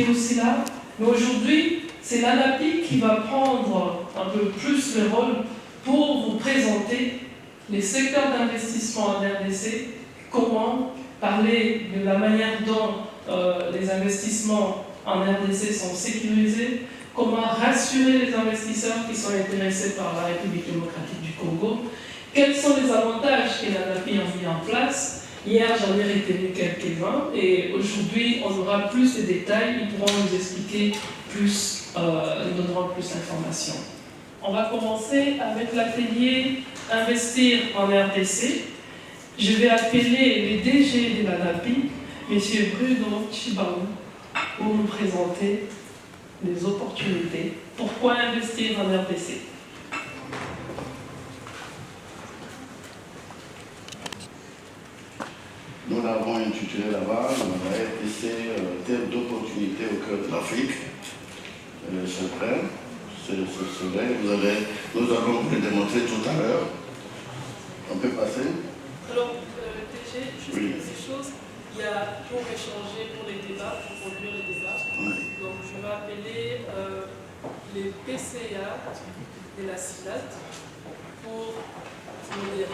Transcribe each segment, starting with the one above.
qui est aussi là. Mais aujourd'hui, c'est l'ANAPI qui va prendre un peu plus le rôle pour vous présenter les secteurs d'investissement en RDC, comment parler de la manière dont les investissements en RDC sont sécurisés, comment rassurer les investisseurs qui sont intéressés par la République démocratique du Congo, quels sont les avantages que l'ANAPI a mis en place. Hier, j'en ai retenu quelques-uns et aujourd'hui, on aura plus de détails, ils pourront nous expliquer plus, nous donneront plus d'informations. On va commencer avec l'atelier Investir en RDC. Je vais appeler le DG de l'ANAPI, M. Bruno Chibaou, pour nous présenter les opportunités. Pourquoi investir en RDC? Nous l'avons intitulé là-bas, la RDC, terre d'opportunité au cœur de l'Afrique. C'est vrai, c'est vrai, nous allons vous le démontrer tout à l'heure. On peut passer? Alors, DG, juste une petite chose, il y a pour échanger pour les débats, pour conduire les débats. Oui. Donc, je vais appeler les PCA de la CILAT pour modérer.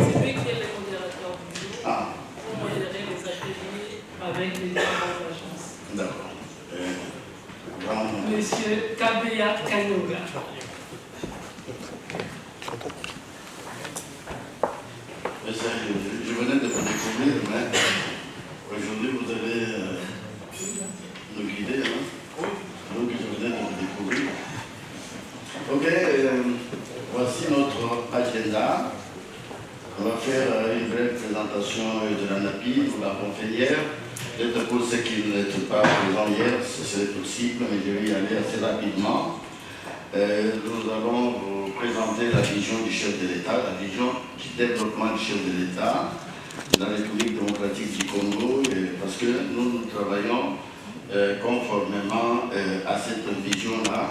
C'est lui qui est le modérateur du jour. Pour modérer les ateliers avec les différentes agences. D'accord. Monsieur Kabeya Kanyoga. Je venais de vous découvrir, mais aujourd'hui vous allez nous guider. Hein? Donc je venais de vous découvrir. Ok, voici notre agenda. On va faire une brève présentation de l'ANAPI, nous l'avons fait hier. Peut-être pour ceux qui n'étaient pas présents hier, ce serait possible, mais je vais y aller assez rapidement. Nous allons vous présenter la vision du chef de l'État, la vision du développement du chef de l'État dans la République démocratique du Congo, parce que nous travaillons conformément à cette vision-là,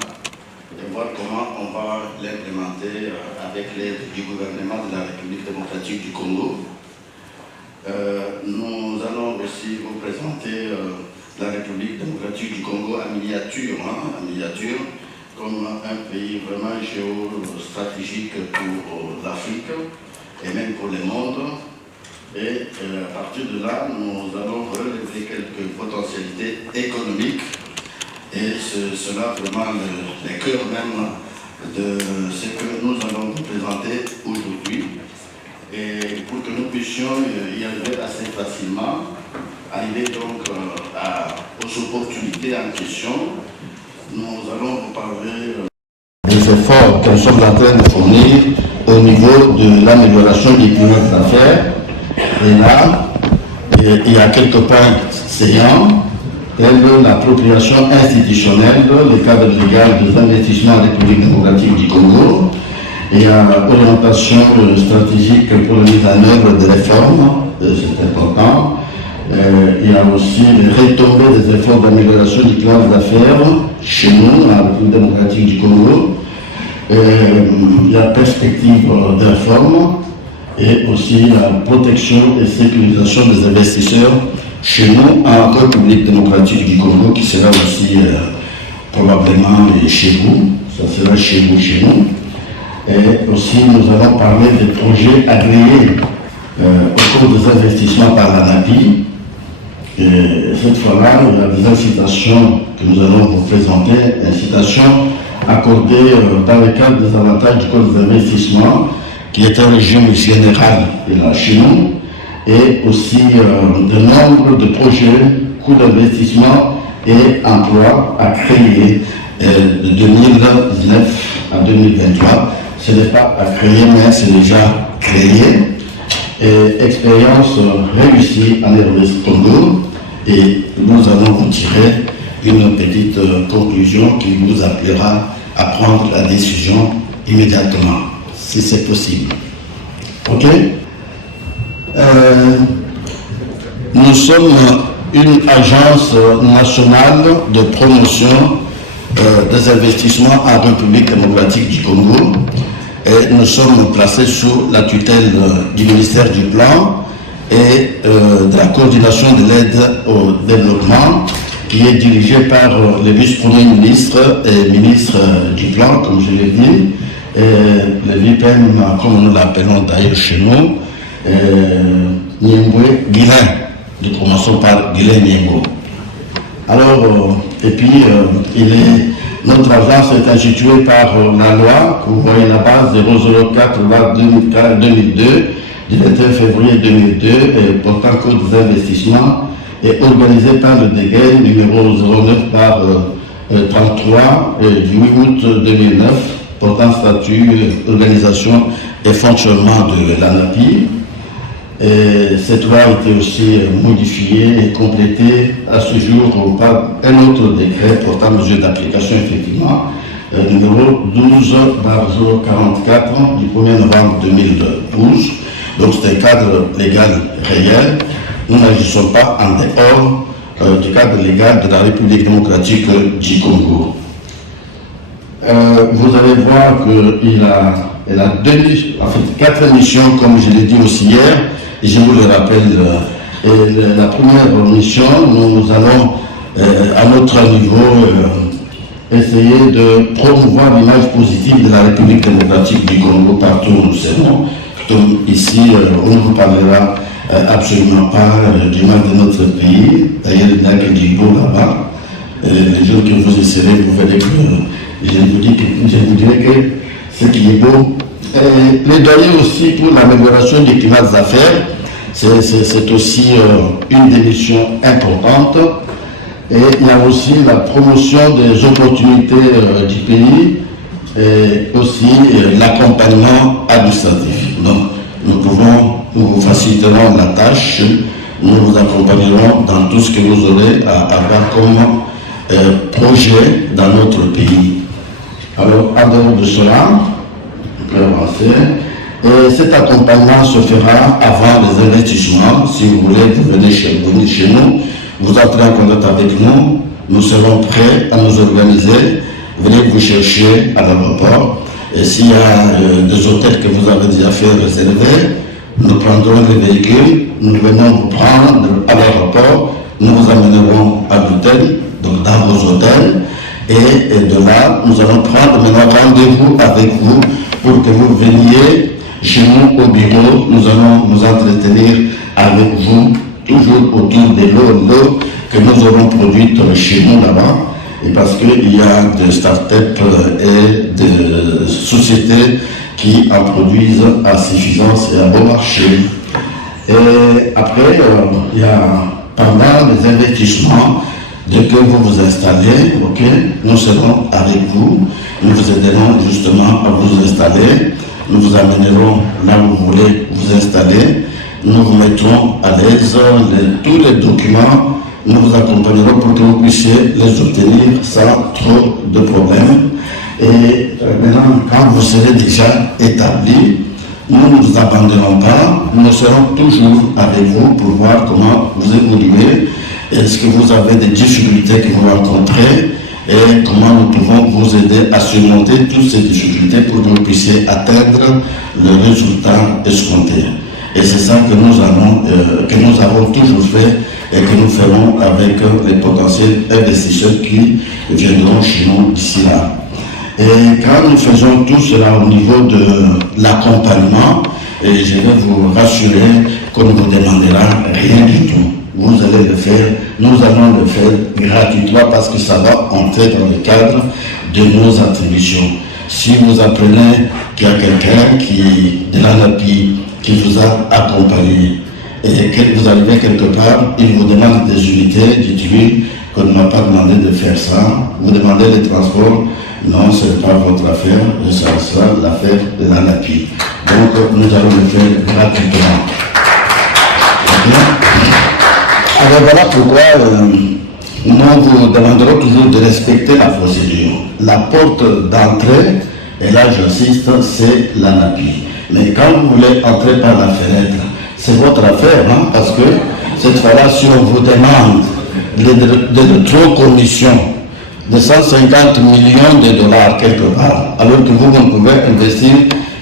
et voir comment on va l'implémenter avec l'aide du gouvernement de la République démocratique du Congo. Nous allons aussi vous présenter la République démocratique du Congo en miniature, comme un pays vraiment géostratégique pour l'Afrique et même pour le monde. Et à partir de là, nous allons relever quelques potentialités économiques. Et cela vraiment le cœur même de ce que nous allons vous présenter aujourd'hui. Et pour que nous puissions y arriver assez facilement, arriver donc aux opportunités en question, nous allons vous parler des efforts que nous sommes en train de fournir au niveau de l'amélioration du climat d'affaires. Et là, il y a quelques points saillants, tels l'appropriation institutionnelle, le cadre légal des investissements en République démocratique du Congo, et l'orientation stratégique pour la mise en œuvre des réformes, c'est important. Il y a aussi les retombées des efforts d'amélioration du climat d'affaires chez nous, dans la République démocratique du Congo, la perspective de réforme et aussi la protection et sécurisation des investisseurs chez nous, en République démocratique du Congo, qui sera aussi probablement chez vous, ça sera chez vous, chez nous. Et aussi, nous allons parler des projets agréés au cours des investissements par l'ANAPI. Et cette fois-là, il y a des incitations que nous allons vous présenter, incitations accordées dans le cadre des avantages du code des investissements, qui est un régime général chez nous, et aussi de nombre de projets, coûts d'investissement et emplois à créer de 2019 à 2023. Ce n'est pas à créer, mais c'est déjà créé. Et expérience réussie en RDC Congo, et nous allons vous tirer une petite conclusion qui vous appellera à prendre la décision immédiatement, si c'est possible. Ok? Nous sommes une agence nationale de promotion des investissements en République démocratique du Congo. Et nous sommes placés sous la tutelle du ministère du Plan et de la coordination de l'aide au développement qui est dirigé par le vice-premier ministre et ministre du Plan, comme je l'ai dit, et le VPM, comme nous l'appelons d'ailleurs chez nous, Niembwe Guilain. Nous commençons par Guilain Niembwe. Alors, et puis, notre agence est instituée par la loi, que vous voyez là-bas, 004-2002, du 21 février 2002, portant code des investissements, et organisée par le DGEN numéro 09/33 du 8 août 2009, portant statut, organisation et fonctionnement de l'ANAPI. Cette loi a été aussi modifiée et complétée à ce jour par un autre décret portant mesure d'application, effectivement, numéro 12/044 du 1er novembre 2012. Donc c'est un cadre légal réel. Nous n'agissons pas en dehors du cadre légal de la République démocratique du Congo. Vous allez voir qu'il a 4 missions, comme je l'ai dit aussi hier, et je vous le rappelle. La première mission, nous allons à notre niveau essayer de promouvoir l'image positive de la République démocratique du Congo partout où nous serons. Ici, on ne vous parlera absolument pas du mal de notre pays. D'ailleurs, il n'y a que du beau là-bas. Les jours que vous essaierez, vous verrez que je vous dirai que ce qui est beau. Plaidoyer aussi pour l'amélioration du climat des affaires, c'est aussi une des missions importantes. Et il y a aussi la promotion des opportunités du pays et aussi l'accompagnement administratif. Donc, nous vous faciliterons la tâche, nous vous accompagnerons dans tout ce que vous aurez à avoir comme projet dans notre pays. Alors, en dehors de cela, on peut avancer. Et cet accompagnement se fera avant les investissements. Si vous voulez, vous venez chez nous, vous entrez en contact avec nous, nous serons prêts à nous organiser. Venez vous chercher à l'aéroport. Et s'il y a des hôtels que vous avez déjà fait réserver, nous prendrons les véhicules, nous venons vous prendre à l'aéroport, nous vous amènerons à l'hôtel, donc dans vos hôtels, et de là, nous allons prendre maintenant rendez-vous avec vous pour que vous veniez chez nous au bureau. Nous allons nous entretenir avec vous, toujours autour de l'eau que nous aurons produite chez nous là-bas. Et parce qu'il y a des start-up et des sociétés qui en produisent à suffisance et à bon marché. Et après, il y a pendant les investissements, dès que vous vous installez, nous serons avec vous, nous vous aiderons justement à vous installer, nous vous amènerons là où vous voulez vous installer, nous vous mettrons à l'aise tous les documents. Nous vous accompagnerons pour que vous puissiez les obtenir sans trop de problèmes. Et maintenant, quand vous serez déjà établi, nous ne vous abandonnons pas, nous serons toujours avec vous pour voir comment vous évoluez, est-ce que vous avez des difficultés que vous rencontrez et comment nous pouvons vous aider à surmonter toutes ces difficultés pour que vous puissiez atteindre le résultat escompté. Et c'est ça que nous avons toujours fait et que nous ferons avec les potentiels investisseurs qui viendront chez nous d'ici là. Et quand nous faisons tout cela au niveau de l'accompagnement, et je vais vous rassurer qu'on ne vous demandera rien du tout. Vous allez le faire, nous allons le faire gratuitement parce que ça va entrer dans le cadre de nos attributions. Si vous apprenez qu'il y a quelqu'un de l'ANAPI qui vous a accompagné et que vous arrivez quelque part, il vous demande des unités, dites-lui qu'on ne m'a pas demandé de faire ça, vous demandez les transports, non, ce n'est pas votre affaire, ça sera l'affaire de l'ANAPI. Donc nous allons le faire gratuitement. Alors voilà pourquoi nous vous demanderons toujours de respecter la procédure. La porte d'entrée, et là j'insiste, c'est l'ANAPI. Mais quand vous voulez entrer par la fenêtre, c'est votre affaire, hein, parce que cette fois-là, si on vous demande de trop commission de 150 millions de dollars quelque part, alors que vous ne pouvez investir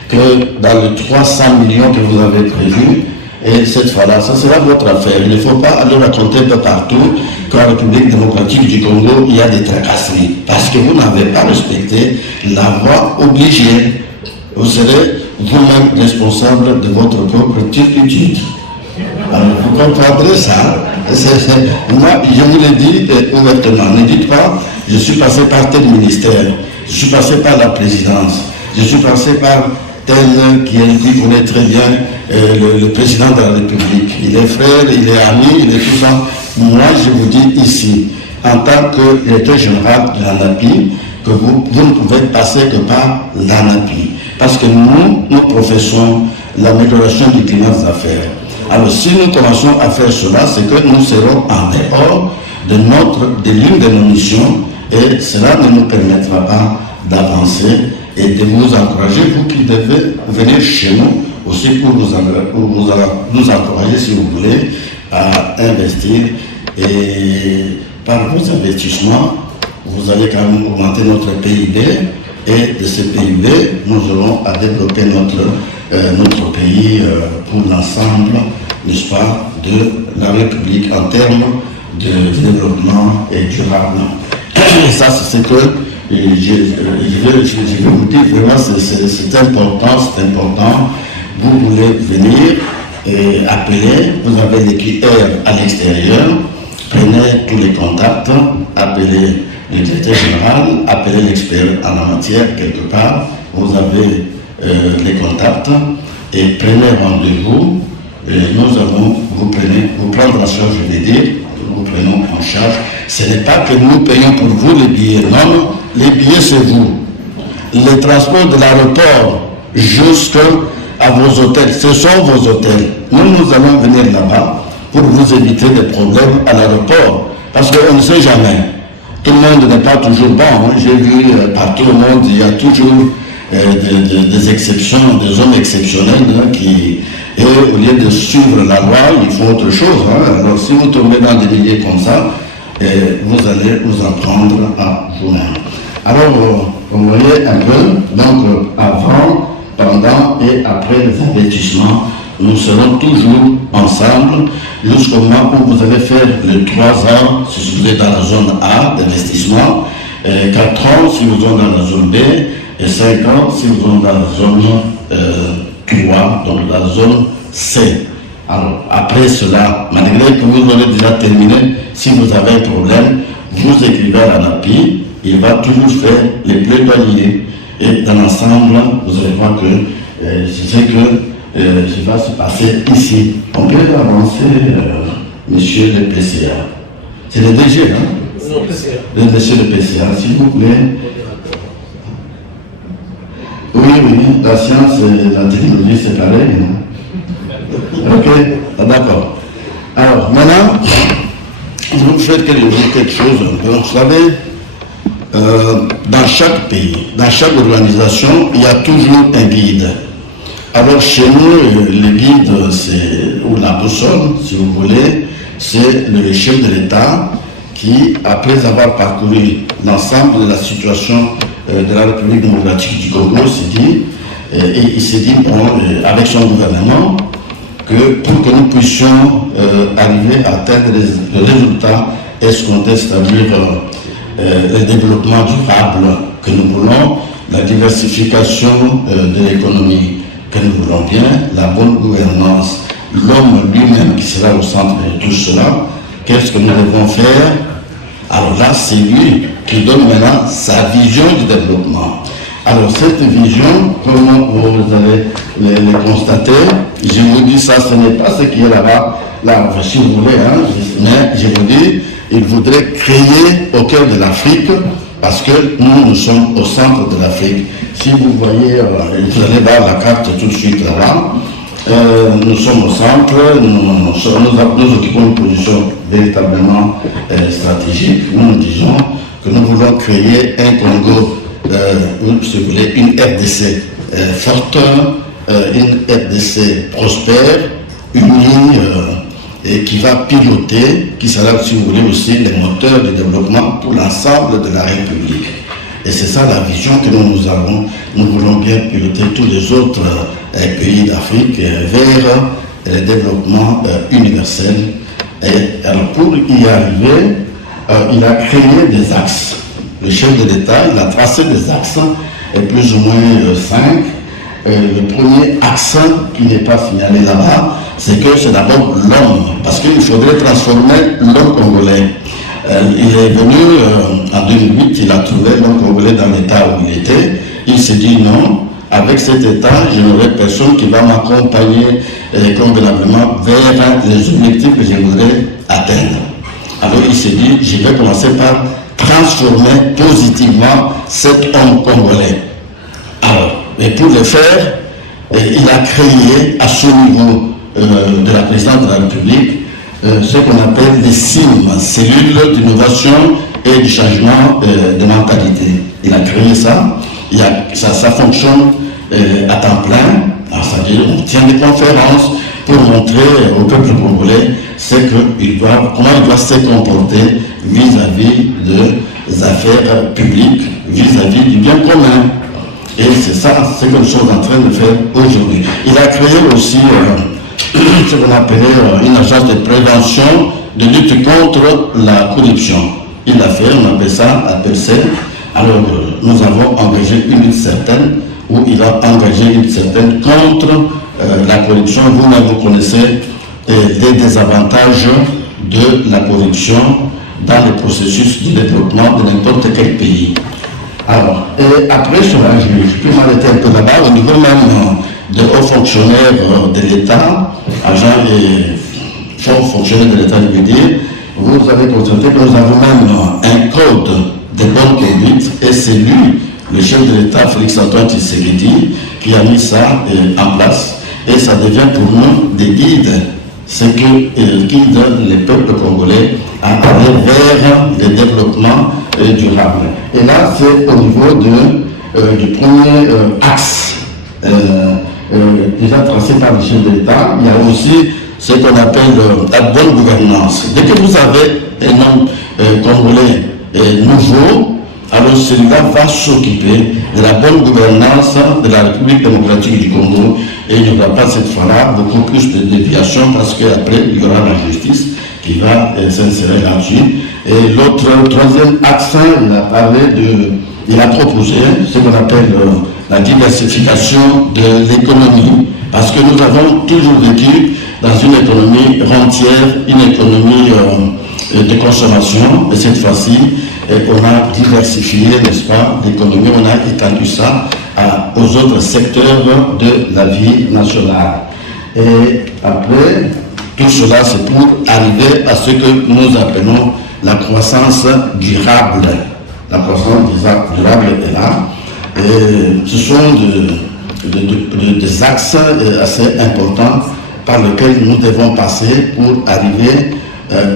que dans les 300 millions que vous avez prévus, et cette fois-là, ça sera votre affaire. Il ne faut pas aller raconter un peu partout qu'en République démocratique du Congo, il y a des tracasseries. Parce que vous n'avez pas respecté la voie obligée. Vous serez vous-même responsable de votre propre turpitude. Alors, vous comprendrez ça. Moi, je vous l'ai dit ouvertement. Ne dites pas, je suis passé par tel ministère, je suis passé par la présidence, je suis passé par tel qui connaît très bien le président de la République. Il est frère, il est ami, il est tout ça. Moi, je vous dis ici, en tant que directeur général de l'ANAPI, que vous ne pouvez passer que par l'ANAPI. Parce que nous professons l'amélioration du climat des affaires. Alors, si nous commençons à faire cela, c'est que nous serons en dehors de l'une de nos missions et cela ne nous permettra pas d'avancer et de vous encourager, vous qui devez venir chez nous aussi pour nous encourager, si vous voulez, à investir. Et par vos investissements, vous allez quand même augmenter notre PIB et de ce PIB, nous aurons à développer notre pays pour l'ensemble, n'est-ce pas, de la République en termes de développement et durable. Et ça, c'est ce que je vais vous dire, vraiment, c'est important. Vous voulez venir et appeler, vous avez les QR à l'extérieur, prenez tous les contacts, appelez le directeur général, appelez l'expert en la matière quelque part, vous avez les contacts et prenez rendez-vous. Nous allons vous prendre en charge, je vais dire, nous prenons en charge. Ce n'est pas que nous payons pour vous les billets, non, les billets c'est vous. Les transports de l'aéroport jusqu'à vos hôtels, ce sont vos hôtels. Nous allons venir là-bas pour vous éviter des problèmes à l'aéroport, parce qu'on ne sait jamais. Tout le monde n'est pas toujours bon. J'ai vu partout au monde, il y a toujours des exceptions, des hommes exceptionnels qui, et au lieu de suivre la loi, ils font autre chose. Alors si vous tombez dans des milliers comme ça, vous allez vous en prendre à vous-même. Alors, vous voyez un peu, donc avant, pendant et après les investissements, nous serons toujours ensemble jusqu'au moment où vous allez faire les 3 ans, si vous êtes dans la zone A d'investissement, 4 ans si vous êtes dans la zone B, et 5 ans si vous êtes dans la zone 3, donc la zone C. Alors, après cela, malgré que vous aurez déjà terminé, si vous avez un problème, vous écrivez à l'ANAPI, il va toujours faire les plaidoyers. Et dans l'ensemble, vous allez voir que c'est ce qui va se passer ici. On peut avancer, monsieur le PCA. C'est le DG, hein? Non, PCA. Le monsieur le PCA, s'il vous plaît. Oui, la science et la technologie, c'est pareil. Hein? Ok, d'accord. Alors, maintenant, vous faites quelque chose. Vous savez, dans chaque pays, dans chaque organisation, il y a toujours un guide. Alors chez nous, le guide, ou la boussole, si vous voulez, c'est le chef de l'État qui, après avoir parcouru l'ensemble de la situation de la République démocratique du Congo, il s'est dit, avec son gouvernement, que pour que nous puissions arriver à atteindre les résultats escomptés, c'est-à-dire le développement durable que nous voulons, la diversification de l'économie que nous voulons bien, la bonne gouvernance, l'homme lui-même qui sera au centre de tout cela, qu'est-ce que nous devons faire? Alors là, c'est lui qui donne maintenant sa vision du développement. Alors cette vision, comme vous allez le constater, je vous dis ça, ce n'est pas ce qui est là-bas, là, si vous voulez, hein, mais je vous dis, il voudrait créer au cœur de l'Afrique, parce que nous sommes au centre de l'Afrique. Si vous voyez, vous allez voir la carte tout de suite là-bas, nous sommes au centre, nous occupons une position véritablement stratégique. Nous disons que nous voulons créer un Congo, si vous voulez, une RDC forte, une RDC prospère, unie, et qui va piloter, qui sera, si vous voulez, aussi le moteur de développement pour l'ensemble de la République. Et c'est ça la vision que nous avons. Nous voulons bien piloter tous les autres pays d'Afrique vers le développement universel Et alors pour y arriver, il a créé des axes. Le chef de l'État, il a tracé des axes, et plus ou moins 5. Le premier axe qui n'est pas signalé là-bas, c'est que c'est d'abord l'homme, parce qu'il faudrait transformer l'homme congolais. Il est venu en 2008, il a trouvé l'homme congolais dans l'état où il était. Il s'est dit non, avec cet état, je n'aurai personne qui va m'accompagner convenablement vers les objectifs que je voudrais atteindre. Alors il s'est dit, je vais commencer par transformer positivement cet homme congolais. Alors, et pour le faire, il a créé à ce niveau de la présidence de la République ce qu'on appelle les CIM, cellules d'innovation et du changement de mentalité. Il a créé ça, ça fonctionne à temps plein, c'est-à-dire on tient des conférences pour montrer au peuple congolais comment il doit se comporter vis-à-vis des affaires publiques, vis-à-vis du bien commun. Et c'est ça, c'est ce que nous sommes en train de faire aujourd'hui. Il a créé aussi ce qu'on appelait une agence de prévention, de lutte contre la corruption. Il l'a fait, on appelle ça APC. Alors nous avons engagé une lutte certaine, où il a engagé une certaine contre la corruption. Vous-même, vous connaissez les désavantages de la corruption dans le processus de développement de n'importe quel pays. Alors, et après cela, je peux m'arrêter un peu là-bas, au niveau même de hauts fonctionnaires de l'État, agents et fonds fonctionnaires de l'État, je veux dire, vous avez constaté que nous avons même un code de bonne conduite, et c'est lui, le chef de l'État, Félix-Antoine Tshisekedi, qui a mis ça en place, et ça devient pour nous des guides, ce qui guide les peuples congolais à aller vers le développement durable. Et là, c'est au niveau du premier axe déjà tracé par le chef de l'État. Il y a aussi ce qu'on appelle la bonne gouvernance. Dès que vous avez un homme congolais nouveau, alors celui-là va s'occuper de la bonne gouvernance de la République démocratique du Congo, et il n'y aura pas cette fois-là beaucoup plus de déviations, parce qu'après il y aura la justice qui va s'insérer là-dessus. Et l'autre, troisième axe, il a proposé ce qu'on appelle la diversification de l'économie, parce que nous avons toujours vécu dans une économie rentière, une économie de consommation, et cette fois-ci, on a diversifié, n'est-ce pas, l'économie, on a étendu ça aux autres secteurs de la vie nationale. Et après, tout cela, c'est pour arriver à ce que nous appelons la croissance durable. La croissance durable est là. Et ce sont des axes assez importants par lesquels nous devons passer pour arriver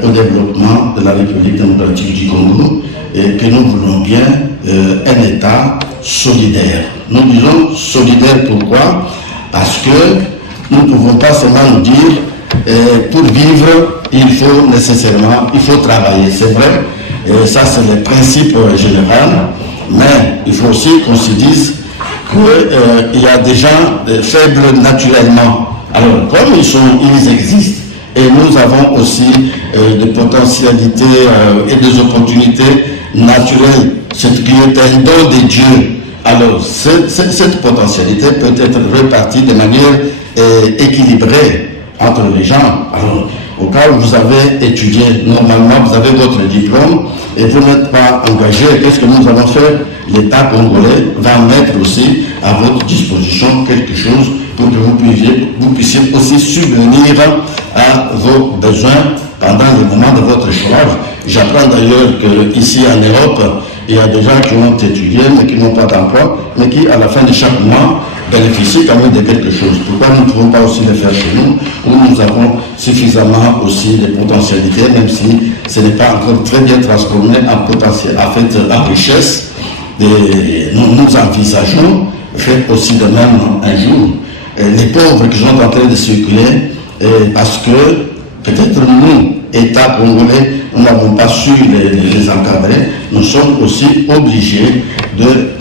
au développement de la République démocratique du Congo, et que nous voulons bien un État solidaire. Nous disons solidaire pourquoi? Parce que nous ne pouvons pas seulement nous dire pour vivre, il faut travailler. C'est vrai, ça c'est le principe général, mais il faut aussi qu'on se dise qu'il y a des gens faibles naturellement. Alors, comme ils existent, et nous avons aussi des potentialités et des opportunités naturelles, ce qui est un don de Dieu. Alors, cette potentialité peut être répartie de manière équilibrée entre les gens. Alors, au cas où vous avez étudié, normalement, vous avez votre diplôme et vous n'êtes pas engagé, qu'est-ce que nous allons faire? L'État congolais va mettre aussi à votre disposition quelque chose pour que vous puissiez aussi subvenir à vos besoins pendant le moment de votre chômage. J'apprends d'ailleurs qu'ici en Europe, il y a des gens qui ont étudié mais qui n'ont pas d'emploi, mais qui à la fin de chaque mois bénéficient quand même de quelque chose. Pourquoi nous ne pouvons pas aussi le faire chez nous, où nous avons suffisamment aussi de potentialités, même si ce n'est pas encore très bien transformé en potentiel, en fait en richesse. Nous envisageons faire aussi de même un jour les pauvres qui sont en train de circuler, parce que peut-être nous, État congolais, nous n'avons pas su les encadrer. Nous sommes aussi obligés de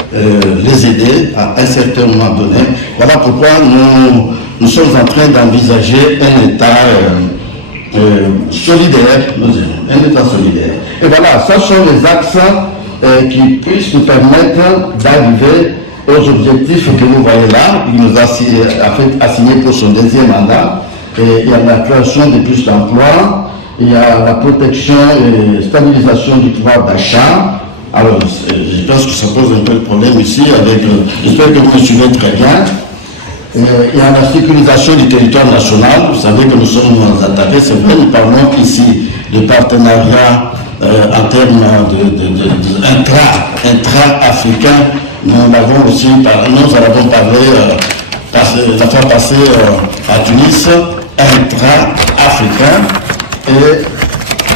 les aider à un certain moment donné. Voilà pourquoi nous sommes en train d'envisager un État solidaire, un État solidaire. Et voilà, ce sont les axes qui puissent nous permettre d'arriver aux objectifs que nous voyons là. Il nous a assigné pour son deuxième mandat. Et il y a la création de plus d'emplois, il y a la protection et stabilisation du pouvoir d'achat. Alors, je pense que ça pose un peu de problème ici, j'espère que vous me suivez très bien. Il y a la sécurisation du territoire national. Vous savez que nous sommes attaqués, c'est vrai, nous parlons ici de partenariat en termes intra-africain. Nous l'avons aussi nous en avons parlé la fois passée à Tunis, intra-africain. Et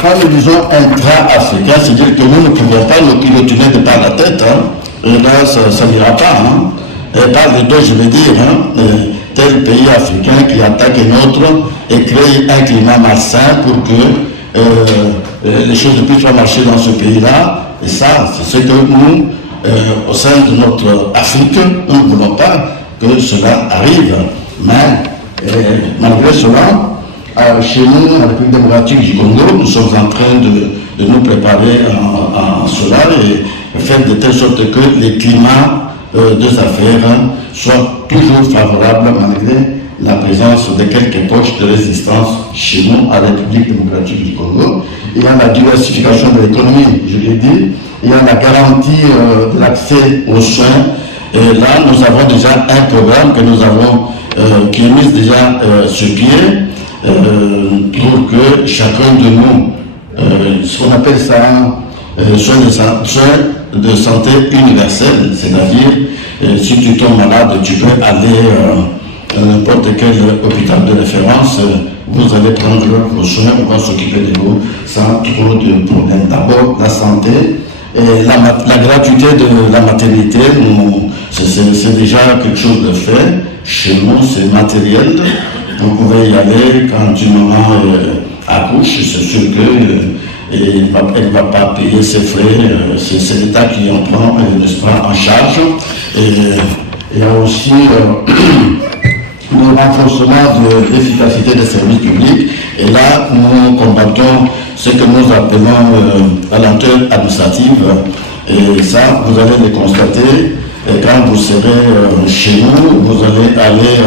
quand nous disons intra-africain, c'est-à-dire que nous ne pouvons pas nous piloter de par la tête. Et là, ça n'ira pas. Et par les deux, je veux dire, tel pays africain qui attaque un autre et crée un climat malsain pour que les choses ne puissent pas marcher dans ce pays-là. Et ça, c'est ce que nous, au sein de notre Afrique, nous ne voulons pas que cela arrive. Mais malgré cela, chez nous, en République démocratique du Congo, nous sommes en train de nous préparer en cela et faire de telle sorte que les climats des affaires soient toujours favorables malgré la présence de quelques poches de résistance chez nous, à la République démocratique du Congo. Il y a la diversification de l'économie, je l'ai dit. Il y a la garantie de l'accès aux soins. Et là, nous avons déjà un programme que nous avons, qui est mis déjà sur pied, pour que chacun de nous, ce qu'on appelle ça, soins de santé universelle, c'est-à-dire si tu tombes malade, tu peux aller à n'importe quel hôpital de référence, vous allez prendre vos soins, on va s'occuper de vous sans trop de problèmes. D'abord, la santé et la gratuité de la maternité, c'est déjà quelque chose de fait. Chez nous, c'est matériel. Vous pouvez y aller quand une maman accouche, c'est sûr qu'elle ne va pas payer ses frais, c'est l'État qui en prend, n'est-ce pas, en charge. Et il y a aussi le renforcement de l'efficacité des services publics. Et là, nous combattons ce que nous appelons la lenteur administrative. Et ça, vous allez le constater. Et quand vous serez chez nous, vous allez aller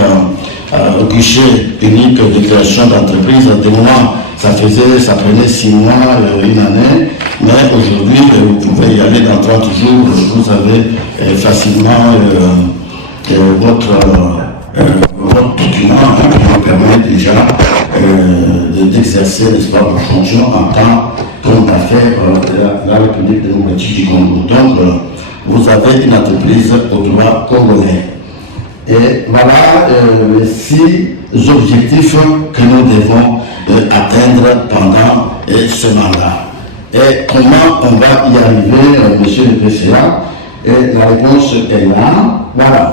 au guichet unique de création d'entreprise. À des moments, ça prenait 6 mois, une année. Mais aujourd'hui, vous pouvez y aller dans 30 jours. Vous avez facilement votre document qui vous permet déjà d'exercer, n'est-ce pas, vos fonctions en tant qu'homme d'affaires de la République démocratique du Congo. Donc, vous avez une entreprise au droit congolais. Et voilà les 6 objectifs que nous devons atteindre pendant ce mandat. Et comment on va y arriver, monsieur le PCA? Et la réponse est là. Voilà.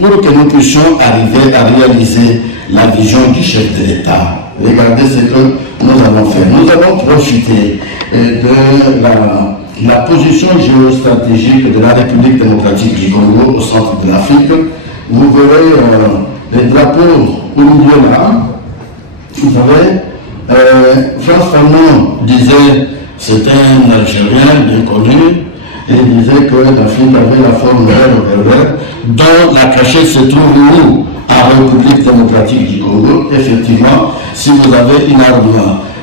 Pour que nous puissions arriver à réaliser la vision du chef de l'État, regardez ce que nous avons fait. Nous avons profité de la position géostratégique de la République démocratique du Congo au centre de l'Afrique. Vous verrez les drapeaux au milieu là. Vous savez, Frantz Fanon disait, c'était un Algérien bien connu, et il disait que l'Afrique avait la forme vert, dont la cachette se trouve où? En République démocratique du Congo. Effectivement, si vous avez une arme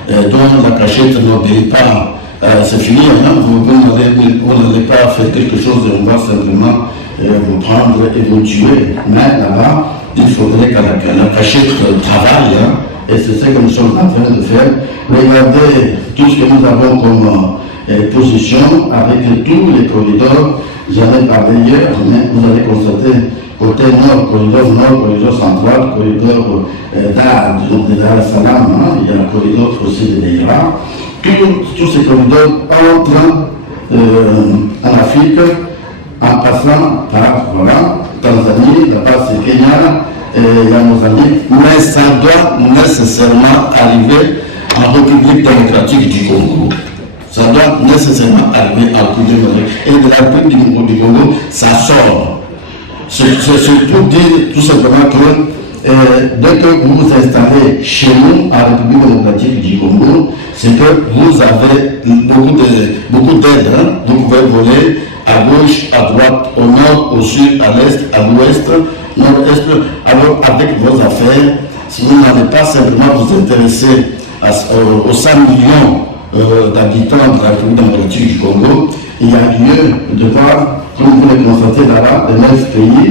dont la cachette n'obéit pas, c'est fini, hein? Vous n'allez pas faire quelque chose, on va simplement vous prendre et vous tuer. Mais là-bas, il faudrait que la cachette travaille, hein? Et c'est ce que nous sommes en train de faire. Regardez tout ce que nous avons comme position avec tous les corridors. J'en ai parlé hier, mais vous allez constater côté nord, corridor central, corridor de Dar es Salaam, hein, il y a le corridor aussi de Neira. Tous ces corridors entrent en Afrique en passant par Tanzanie, là-bas c'est Kenya, et la Mozambique, mais ça doit nécessairement arriver en République démocratique du Congo. Ça doit nécessairement arriver en République démocratique. Et de la République du Congo, ça sort. C'est pour dire tout simplement que dès que vous vous installez chez nous, en République démocratique du Congo, c'est que vous avez beaucoup d'aides. Hein. Vous pouvez voler à gauche, à droite, au nord, au sud, à l'est, à l'ouest, nord-est. Alors, avec vos affaires, si vous n'allez pas simplement vous intéresser aux 5 millions d'habitants de la République démocratique du Congo, il y a lieu de voir, comme vous le constatez là-bas, les 9 pays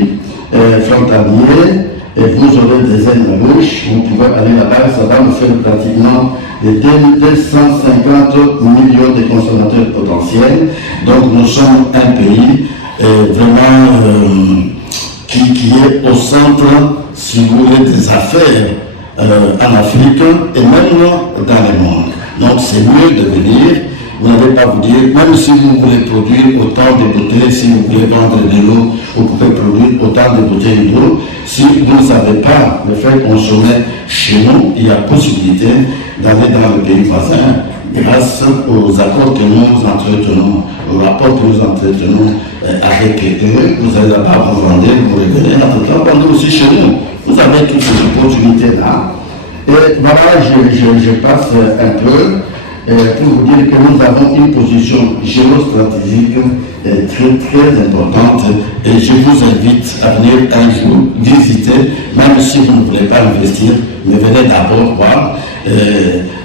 frontaliers, et vous aurez des aides à gauche, vous pouvez aller là-bas, ça va nous faire pratiquement des 250 millions de consommateurs potentiels. Donc nous sommes un pays vraiment qui est au centre, si vous voulez, des affaires en Afrique et même dans le monde. Donc c'est mieux de venir. Vous n'allez pas vous dire, même si vous voulez produire autant de bouteilles, si vous voulez vendre de l'eau, vous pouvez produire autant de bouteilles d'eau. Si vous ne savez pas le faire consommer chez nous, il y a possibilité d'aller dans le pays voisin grâce aux accords que nous entretenons, aux rapports que nous entretenons avec eux. Vous allez là-bas vous vendre, vous revenez, entre-temps, vendez aussi chez nous. Vous avez toutes ces opportunités-là. Et voilà, je passe un peu. Pour vous dire que nous avons une position géostratégique très importante et je vous invite à venir un jour visiter, même si vous ne voulez pas investir, mais venez d'abord voir,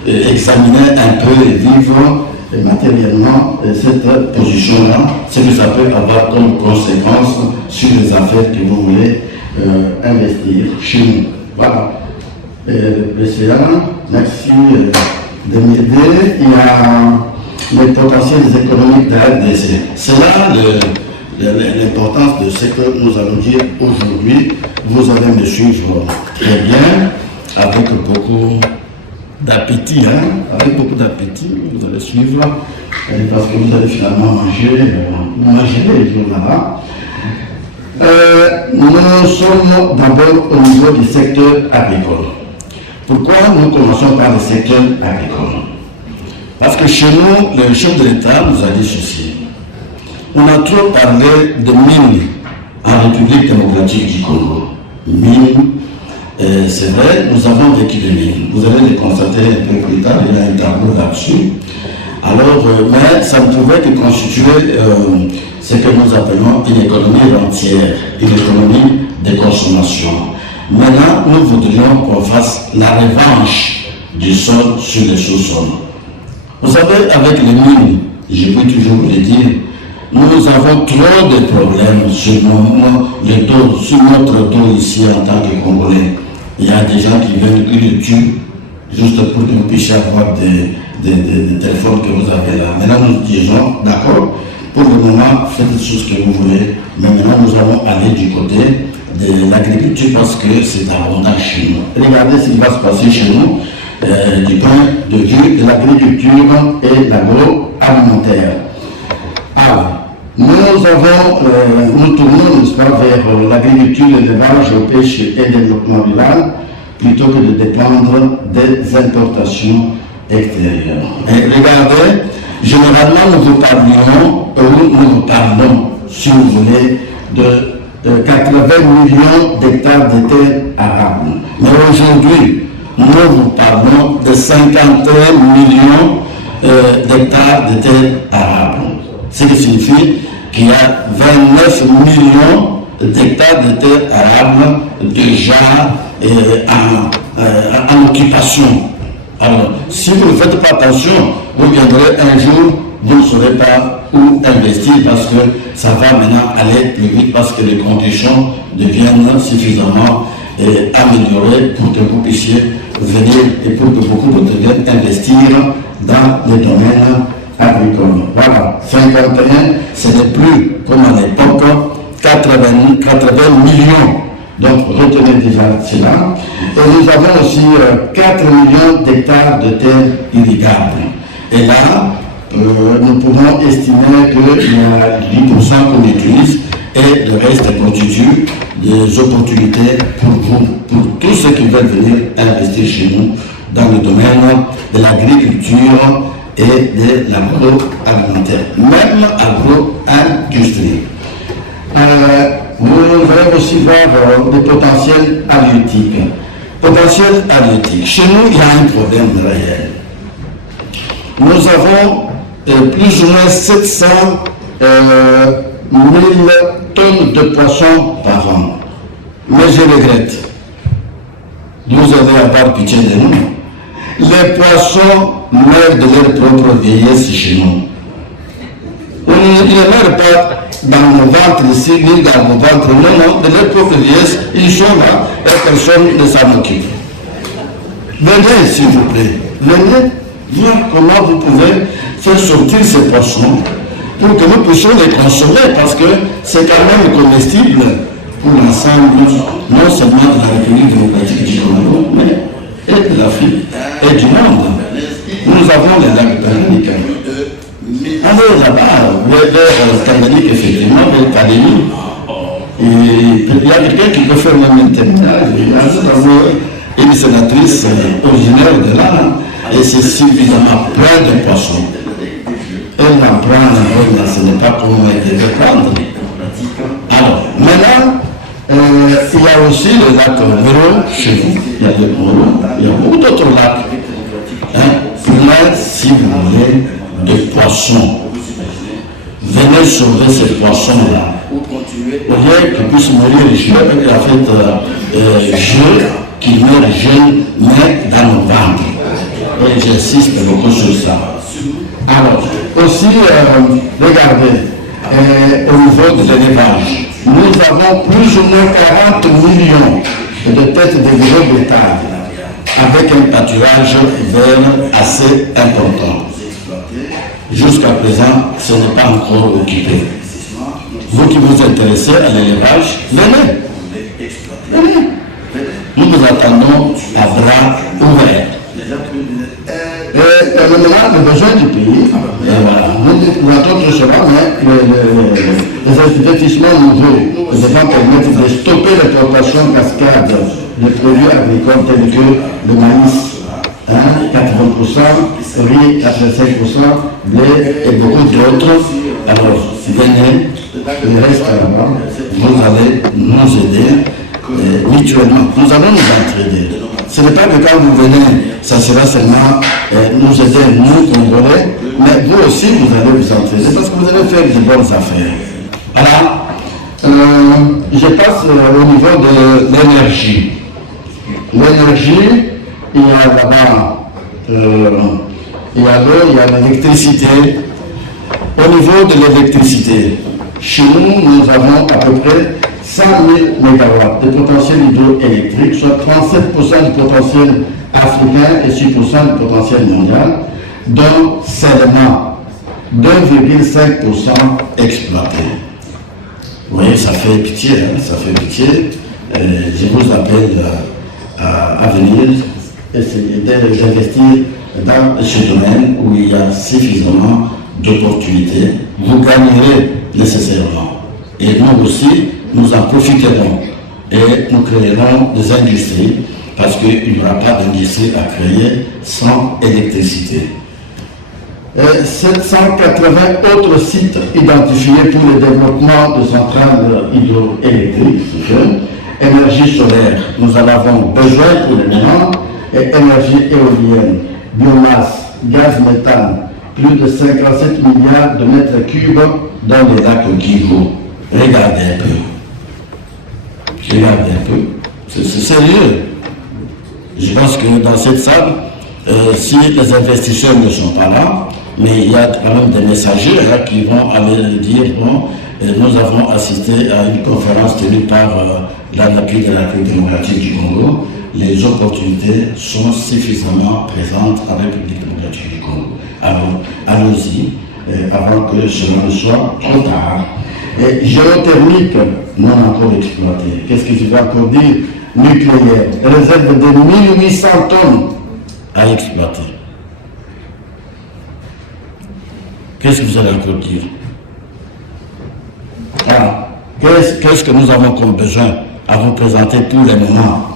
examiner un peu et vivre matériellement cette position-là, ce que ça peut avoir comme conséquence sur les affaires que vous voulez investir chez nous. Voilà. Le président, merci de m'aider. Il y a les potentiels économiques de la RDC. C'est là l'importance de ce que nous allons dire aujourd'hui. Vous allez me suivre très bien, avec beaucoup d'appétit. Hein? Avec beaucoup d'appétit, vous allez suivre, parce que vous allez finalement manger les jours là-bas. Nous sommes d'abord au niveau du secteur agricole. Pourquoi nous commençons par le secteur agricole? Parce que chez nous, le chef de l'État nous a dit ceci. On a trop parlé de mines en République démocratique du Congo. Mines, c'est vrai, nous avons vécu des mines. Vous allez le constater un peu plus tard, il y a un tableau là-dessus. Alors, mais ça ne pouvait que constituer ce que nous appelons une économie rentière, une économie de consommation. Maintenant, nous voudrions qu'on fasse la revanche du sol sur les sous-sols. Vous savez, avec les mines, je peux toujours vous le dire, nous avons trop de problèmes sur notre dos ici en tant que Congolais. Il y a des gens qui viennent qui le tuent juste pour que vous puissiez avoir des téléphones que vous avez là. Maintenant, nous disons, d'accord, pour le moment, faites tout ce que vous voulez, mais maintenant, nous allons aller du côté de l'agriculture parce que c'est abondant chez nous. Regardez ce qui va se passer chez nous du point de vue de l'agriculture et l'agroalimentaire. Alors, nous tournons, n'est-ce pas, vers l'agriculture, l'élevage, la pêche et le développement rural plutôt que de dépendre des importations extérieures. Et regardez, généralement nous vous parlons, si vous voulez, de 80 millions d'hectares de terres arables. Mais aujourd'hui, nous vous parlons de 51 millions d'hectares de terres arables. Ce qui signifie qu'il y a 29 millions d'hectares de terres arables déjà en occupation. Alors, si vous ne faites pas attention, vous viendrez un jour, vous ne saurez pas où investir parce que ça va maintenant aller plus vite parce que les conditions deviennent suffisamment améliorées pour que vous puissiez venir et pour que beaucoup de viennent investir dans les domaines agricoles. Voilà, 51, ce n'est plus comme à l'époque 80 millions. Donc retenez déjà cela. Et nous avons aussi 4 millions d'hectares de terres irrigables. Et là, nous pouvons estimer qu'il y a 10% qu'on utilise et le reste constitue des opportunités pour vous, pour tous ceux qui veulent venir investir chez nous dans le domaine de l'agriculture et de l'agroalimentaire, même agro-industrie. vous allez aussi voir des potentiels halieutiques. Potentiel halieutique. Chez nous, il y a un problème réel. Nous avons plus ou moins 700 000 tonnes de poissons par an. Mais je regrette. Vous allez avoir pitié de nous. Les poissons meurent de leur propre vieillesse chez nous. Ils ne meurent pas dans nos ventres ici, ni dans nos ventres. Non, de leur propre vieillesse, ils sont là et personne ne s'en occupe. Venez, s'il vous plaît. Venez voir comment vous pouvez faire sortir ces poissons pour que nous puissions les consommer, parce que c'est quand même comestible pour l'ensemble, non seulement de la République démocratique du Congo, mais et de l'Afrique et du monde. Nous avons les lacs Tanganyika. Allez là-bas, vers Tanganyika, effectivement, vers Kalemi. Il y a quelqu'un qui peut faire même un témoignage. Il y a une sénatrice originaire de là, et c'est suffisamment plein de poissons. Elle en prend, ce n'est pas comme elle devait prendre. Alors, maintenant, il y a aussi le lac Moro chez vous. Il y a le Moro, il y a beaucoup d'autres lacs. Plein, si vous voulez, de poissons. Venez sauver ces poissons-là. Au lieu qu'ils puissent mourir jeunes, en fait, jeunes, qui meurent jeunes, mais dans nos ventres. Et j'insiste beaucoup sur ça. Alors, aussi, regardez, au niveau de l'élevage, nous avons plus ou moins 40 millions de têtes de gros bétail, avec un pâturage vert assez important. Jusqu'à présent, ce n'est pas encore occupé. Vous qui vous intéressez à l'élevage, venez. Venez. Nous vous attendons à bras ouverts. Et maintenant, le besoin du pays, nous attendons tout cela, mais les investissements nouveaux devant permettre de stopper l'exploitation cascade de produits agricoles tels que le maïs, 80%, riz 85%, blé et beaucoup d'autres. Alors, venez, il reste là-bas, vous allez nous aider mutuellement. Nous allons nous entraider. Ce n'est pas que quand vous venez, ça sera seulement nous aider, nous, Congolais, mais vous aussi, vous allez vous entraider parce que vous allez faire de bonnes affaires. Voilà. Je passe au niveau de l'énergie. L'énergie, il y a là-bas, il y a l'eau, il y a l'électricité. Au niveau de l'électricité, chez nous, nous avons à peu près 100 000 MW de potentiel hydroélectrique, soit 37% du potentiel africain et 6% du potentiel mondial, dont seulement 2,5% exploités. Vous voyez, ça fait pitié, hein, ça fait pitié. Je vous appelle à venir essayer d'investir dans ce domaine où il y a suffisamment d'opportunités. Vous gagnerez nécessairement. Et nous aussi, nous en profiterons et nous créerons des industries parce qu'il n'y aura pas d'industrie à créer sans électricité. 780 autres sites identifiés pour le développement de centrales hydroélectriques, énergie solaire, nous en avons besoin pour le moment, et énergie éolienne, biomasse, gaz méthane, plus de 57 milliards de mètres cubes dans les lacs Kivu. Regardez un peu. Regardez un peu. C'est sérieux. Je pense que dans cette salle, si les investisseurs ne sont pas là, mais il y a quand même des messagers là, qui vont aller dire, bon, nous avons assisté à une conférence tenue par l'appui de la République démocratique du Congo. Les opportunités sont suffisamment présentes en République démocratique du Congo. Alors, allons-y, avant que cela ne soit trop tard. Et géothermique, non encore exploité. Qu'est-ce que je vais encore dire? Nucléaire, réserve de 1800 tonnes à exploiter. Qu'est-ce que vous allez encore dire? Alors, qu'est-ce que nous avons comme besoin à vous présenter tous les moments?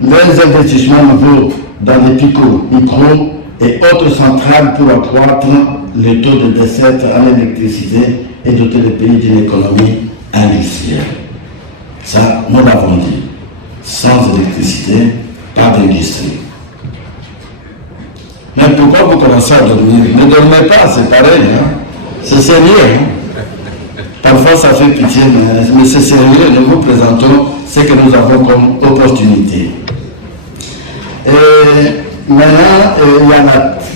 Les investissements nouveaux dans les picots, micros et autres centrales pour accroître le taux de desserte en électricité et doter le pays d'une économie industrielle. Ça, nous l'avons dit. Sans électricité, pas d'industrie. Mais pourquoi vous commencez à dormir? Ne dormez pas, c'est pareil. Hein? C'est sérieux. Hein? Parfois, ça fait pitié, mais c'est sérieux. Nous vous présentons ce que nous avons comme opportunité. Et maintenant, il y a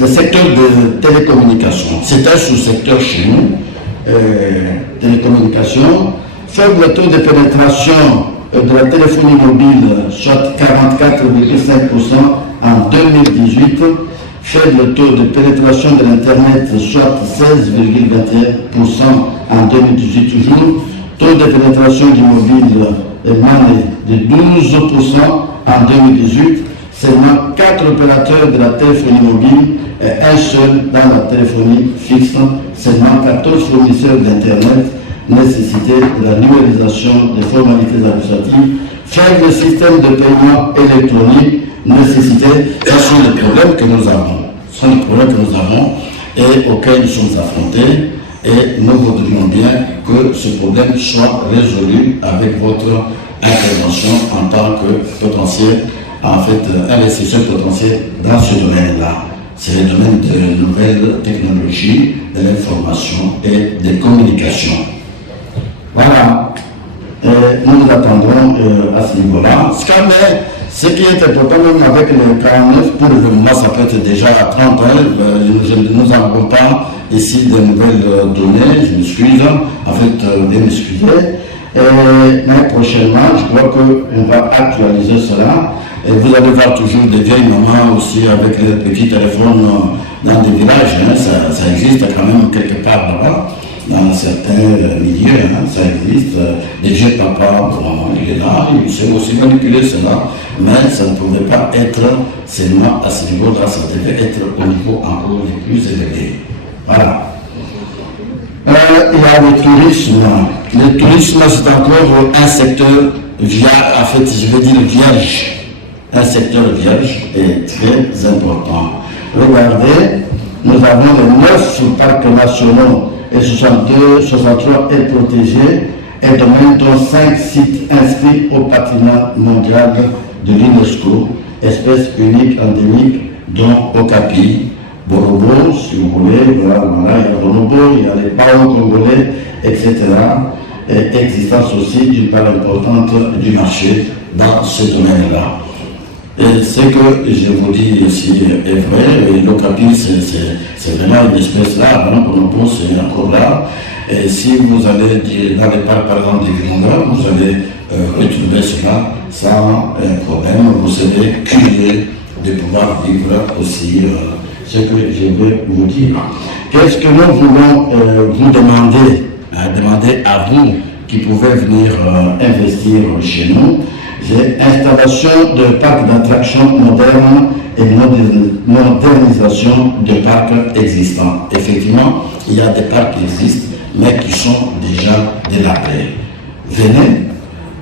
le secteur de télécommunications. C'est un sous-secteur chez nous. Télécommunications. Faible taux de pénétration de la téléphonie mobile, soit 44,5% en 2018. Faible taux de pénétration de l'Internet, soit 16,21% en 2018 toujours. Taux de pénétration du mobile est de 12% en 2018. Seulement 4 opérateurs de la téléphonie mobile et un seul dans la téléphonie fixe. Seulement 14 fournisseurs d'Internet. Nécessité de la numérisation des formalités administratives. Faible système de paiement électronique. Nécessité. Ce sont les problèmes que nous avons. Ce sont les problèmes que nous avons et auxquels nous sommes affrontés. Et nous voudrions bien que ce problème soit résolu avec votre intervention en tant que potentiel, investisseur potentiel dans ce domaine-là. C'est le domaine de nouvelles technologies, de l'information et des communications. Voilà. Nous nous attendrons à ce niveau-là. Ce qui est important, même avec le 49, pour le moment, ça peut être déjà à 30 ans. Nous n'avons pas ici de nouvelles données, je m'excuse, en fait, de m'excuser. Mais prochainement, je crois qu'on va actualiser cela. Et vous allez voir toujours des vieilles mamans aussi avec les petits téléphones dans des villages. Hein. Ça existe quand même quelque part là-bas. Dans certains milieux, hein, ça existe. Les vieux papas, bon, il est là, il sait aussi manipuler cela, mais ça ne pouvait pas être seulement à ce niveau-là, ça devait être au niveau encore le plus élevé. Voilà. Il y a le tourisme. Le tourisme, c'est encore un secteur en fait, je vais dire vierge. Un secteur vierge est très important. Regardez, nous avons les 9 parcs nationaux et 62, 63 est protégé et domaine dont 5 sites inscrits au patrimoine mondial de l'UNESCO, espèces uniques endémiques, dont Okapi, Borobo, si vous voulez, voilà, il y a Bonobo, il y a les Pao congolais, etc. Et existence aussi d'une part importante du marché dans ce domaine-là. Et ce que je vous dis ici est vrai, l'Okapi c'est vraiment une espèce là, hein, Bonobo c'est encore là. Et si vous allez dans les parcs par exemple des Virunga, vous allez retrouver cela sans problème, vous serez curieux de pouvoir vivre aussi ce que je vais vous dire. Qu'est-ce que nous voulons vous demander à vous qui pouvez venir investir chez nous? C'est installation de parcs d'attractions modernes et modernisation de parcs existants. Effectivement, il y a des parcs qui existent, mais qui sont déjà délabrés. Venez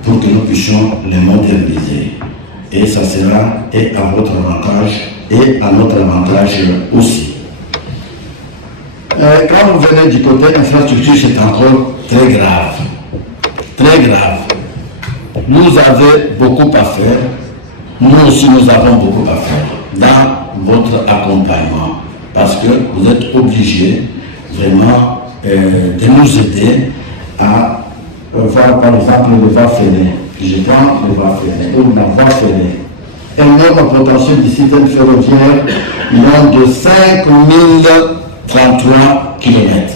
pour que nous puissions les moderniser. Et ça sera et à votre avantage et à notre avantage aussi. Quand vous venez du côté infrastructure, c'est encore très grave. Très grave. Vous avez beaucoup à faire. Nous aussi, nous avons beaucoup à faire dans votre accompagnement. Parce que vous êtes obligés vraiment de nous aider à voir par exemple le voie ferrée. Je prends le voie ferrée ou la voie ferrée. Énorme potentiel du système ferroviaire, long de 5033 km.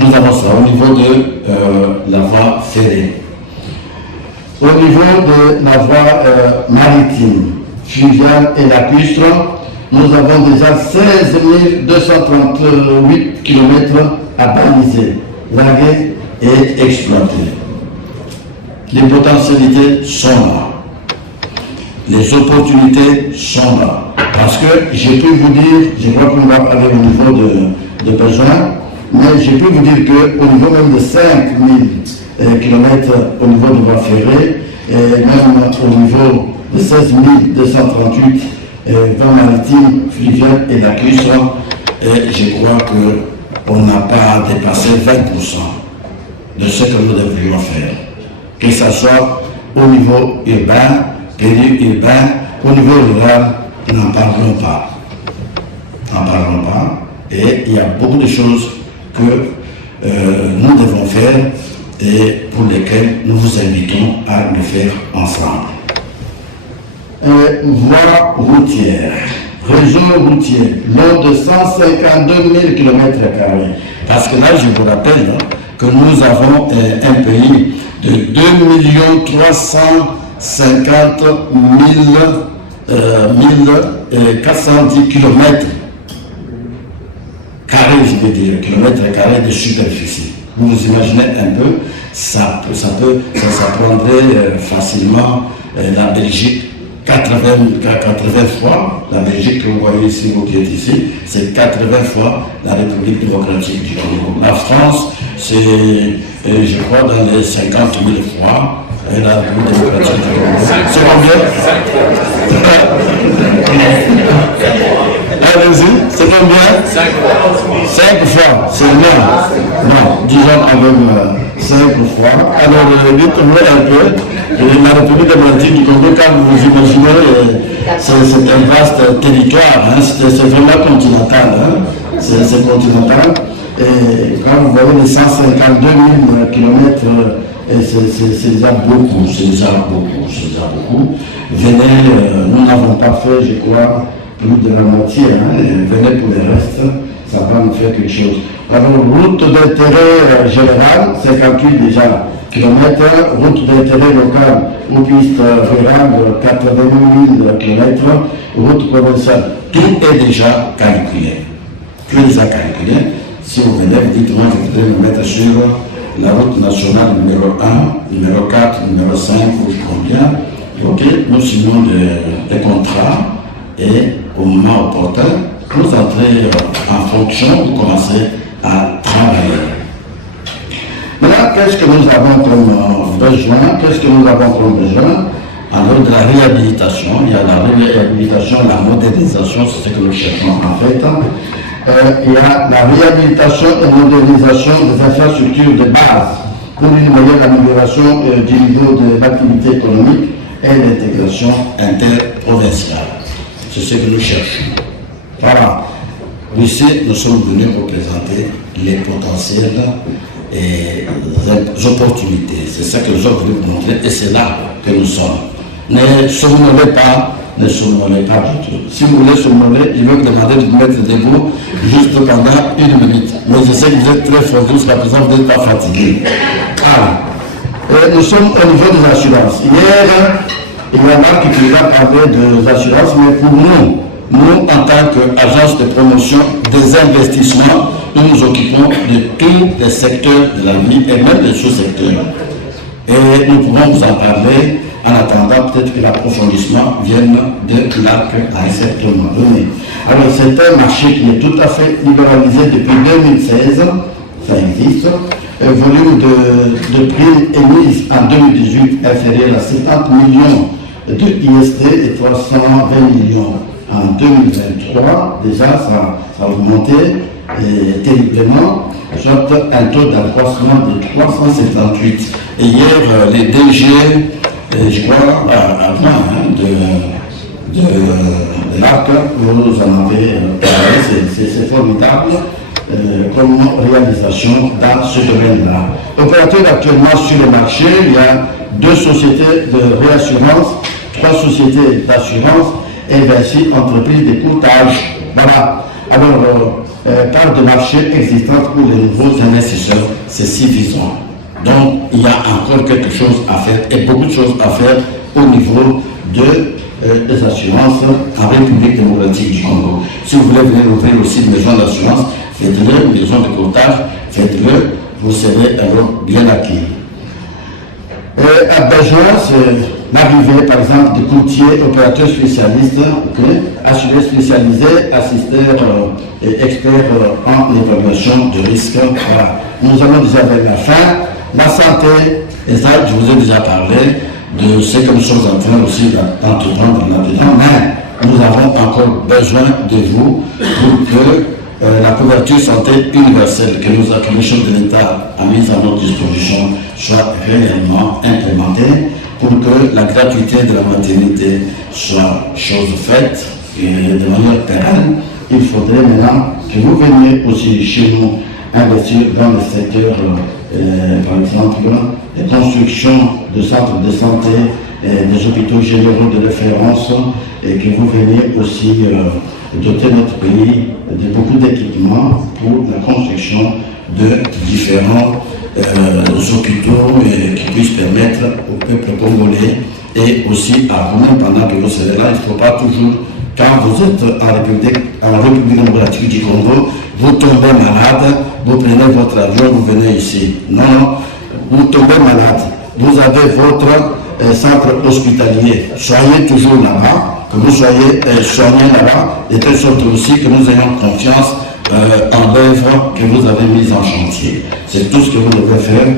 Nous avons ça au niveau de la voie ferrée. Au niveau de la voie maritime, fluviale et lacustre, nous avons déjà 16 238 km à baliser, laguer et exploiter. Les potentialités sont là. Les opportunités sont là. Parce que j'ai pu vous dire, je crois qu'on va parler au niveau de besoins, mais j'ai pu vous dire qu'au niveau même de 5000 km au niveau de voie ferrée, et même au niveau de 16 238 voies maritimes, fluviales et lacustres, je crois qu'on n'a pas dépassé 20%. de ce que nous devrions faire. Que ce soit au niveau urbain, périurbain, au niveau rural, n'en parlons pas. N'en parlons pas. Et il y a beaucoup de choses que nous devons faire et pour lesquelles nous vous invitons à le faire ensemble. Voie routière, réseau routier, long de 152 000 km². Parce que là, je vous rappelle que nous avons un pays de 2 350 410 km², je veux dire, kilomètres carrés de superficie. Vous vous imaginez un peu, ça prendrait facilement la Belgique 80 fois, la Belgique que vous voyez ici, vous qui êtes ici, c'est 80 fois la République démocratique du Congo. La France, c'est, je crois, dans les 50 000 fois la République démocratique du Congo. C'est combien? Allez-y, c'est combien? 5 fois, c'est bien. Non, disons quand même 5 fois. Alors, dites-moi un peu. La République démocratique du Congo, quand vous imaginez, c'est un vaste territoire, hein, c'est vraiment continental. Hein, c'est continental. Et quand vous voyez les 152 000 km, c'est déjà beaucoup, c'est déjà beaucoup. Venez, nous n'avons pas fait, je crois, plus de la moitié. Hein, venez pour le reste, ça va nous faire quelque chose. Alors, route d'intérêt général, 58 déjà. Kilomètres, route d'intérêt local ou piste rurale, 80 000 km, route provinciale. Tout est déjà calculé. Tout est déjà calculé. Si vous venez, dites-moi, je voudrais me mettre sur la route nationale numéro 1, numéro 4, numéro 5, ou combien. Ok, nous signons des contrats et au moment opportun, vous entrez en fonction, vous commencez à travailler. Maintenant, qu'est-ce que nous avons comme besoin? Alors, de la réhabilitation, il y a la réhabilitation, la modernisation, c'est ce que nous cherchons en fait. Il y a la réhabilitation et modernisation des infrastructures de base pour une meilleure amélioration du niveau de l'activité économique et l'intégration interprovinciale. C'est ce que nous cherchons. Voilà. Ici, nous sommes venus représenter les potentiels et les opportunités. C'est ça que nous avons voulu vous montrer et c'est là que nous sommes. Ne somnolez pas du tout. Si vous voulez somnoler, je vais vous demander de vous mettre debout juste pendant 1 minute. Mais je sais que vous êtes très fort, jusqu'à présent vous n'êtes pas fatigué. Alors, nous sommes au niveau des assurances. Hier, il y en a qui nous a parlé des assurances, mais pour nous, en tant qu'agence de promotion des investissements, nous nous occupons de tous les secteurs de la vie et même des sous-secteurs. Et nous pourrons vous en parler en attendant peut-être que l'approfondissement vienne de l'ARC à un certain moment donné. Alors c'est un marché qui est tout à fait libéralisé depuis 2016, ça existe. Volume de primes émises en 2018 inférieur à 70 millions de IST et 320 millions en 2023. Déjà ça a augmenté terriblement, soit un taux d'accroissement de 378. Et hier, les DG, je crois, avant de l'ARC, vous en avez parlé, c'est formidable comme réalisation dans ce domaine-là. Opérateur actuellement sur le marché, il y a 2 sociétés de réassurance, 3 sociétés d'assurance et 26 entreprises de courtage. Voilà. Alors, part de marché existante pour les nouveaux investisseurs, c'est suffisant. Donc, il y a encore quelque chose à faire et beaucoup de choses à faire au niveau des assurances en République démocratique du Congo. Si vous voulez venir ouvrir aussi une maison d'assurance, faites-le, une maison de courtage, faites-le, vous serez alors bien acquis. À besoin, c'est l'arrivée, par exemple, de courtiers, opérateurs spécialistes, assurés spécialisés, assisteurs et experts en évaluation de risque. Voilà. Nous allons déjà vers la fin. La santé, et ça, je vous ai déjà parlé de ce que nous sommes en train aussi d'entreprendre là-dedans, mais nous avons encore besoin de vous pour que la couverture santé universelle que le chef de l'État a mise à notre disposition soit réellement implémentée pour que la gratuité de la maternité soit chose faite et de manière pérenne. Il faudrait maintenant que vous veniez aussi chez nous investir dans le secteur, par exemple, des constructions de centres de santé, des hôpitaux généraux de référence, et que vous veniez aussi doter notre pays de beaucoup d'équipements pour la construction de différents hôpitaux qui puissent permettre au peuple congolais et aussi à vous-même pendant que vous serez là. Il ne faut pas toujours, quand vous êtes en République démocratique du Congo, vous tombez malade, vous prenez votre avion, vous venez ici. Non, non, vous tombez malade. Vous avez votre centre hospitalier. Soyez toujours là-bas, que vous soyez soignés là-bas, de telle sorte aussi que nous ayons confiance en l'œuvre que vous avez mise en chantier. C'est tout ce que vous devez faire.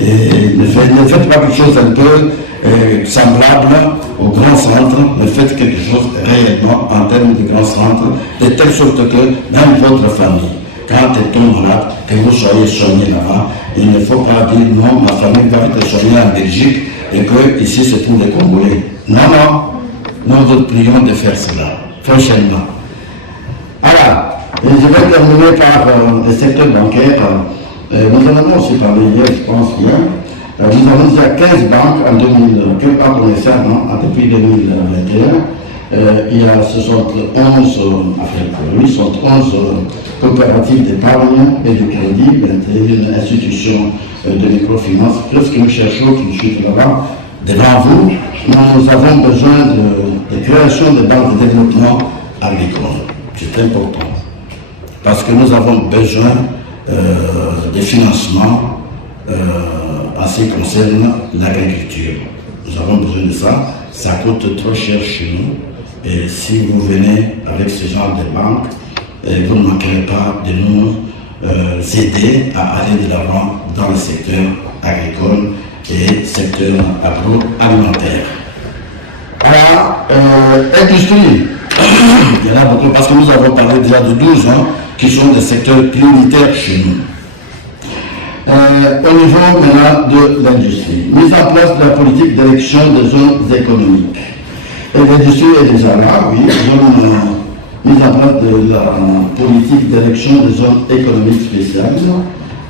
Et ne faites pas quelque chose un peu semblable au grand centre, mais faites quelque chose réellement en termes de grand centre, de telle sorte que même votre famille, quand elle tombe malade, que vous soyez soigné là-bas, il ne faut pas dire non, ma famille va être soignée en Belgique et que ici c'est pour les Congolais. Non, non, nous vous prions de faire cela, prochainement. Alors, et je vais terminer par le secteur bancaire. Nous en avons aussi parlé hier, je pense bien. Nous avons déjà 15 banques en 2021, depuis 2021. Il y a 71 coopératives d'épargne et de crédit, 21 institutions de microfinance. Qu'est-ce que nous cherchons tout de suite là-bas? Devant vous, nous avons besoin de création de banques de développement agricole. C'est important. Parce que nous avons besoin de financement en ce qui concerne l'agriculture. Nous avons besoin de ça. Ça coûte trop cher chez nous. Et si vous venez avec ce genre de banque, vous ne manquerez pas de nous aider à aller de l'avant dans le secteur agricole et secteur agroalimentaire. Alors, industrie. Il y en a beaucoup parce que nous avons parlé déjà de 12 ans qui sont des secteurs prioritaires chez nous. Au niveau maintenant de l'industrie, mise en place de la politique d'élection des zones économiques. Et l'industrie est déjà là, oui, mise en place de la politique d'élection des zones économiques spéciales.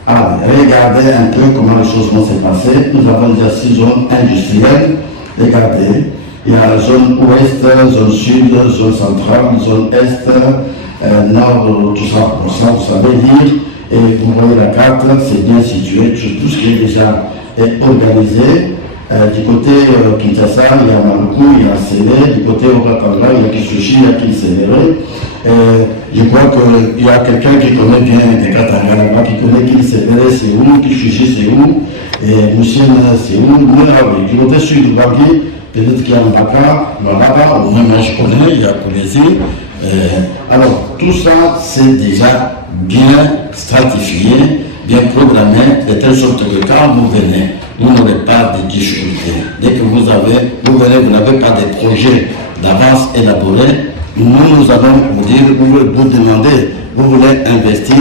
Alors, regardez un peu comment les choses vont se passer. Nous avons déjà 6 zones industrielles. Regardez, il y a la zone ouest, zone sud, zone centrale, zone est, nord, tout ça, pour ça, vous savez lire. Et vous voyez la carte, c'est bien situé, tout ce qui est déjà organisé. Du côté Kinshasa, il y a Maluku, il y a Sélé, du côté Okatanga, il y a Kisushi, il y a Kinsénéré. Je crois qu'il y a quelqu'un qui connaît bien les Katanga là-bas, qui connaît Kinsénéré, c'est où, Kisushi, c'est où, et Moussine, c'est où. Du côté sud du Bangui, peut-être qu'il y a Mbaka, là-bas, au moins moi je connais, il y a Koulézi. Alors, tout ça, c'est déjà bien stratifié, bien programmé, de telle sorte que quand vous venez, vous n'aurez pas de difficultés. Dès que vous venez, vous n'avez pas de projet d'avance élaboré, nous allons vous dire, vous demander, vous voulez investir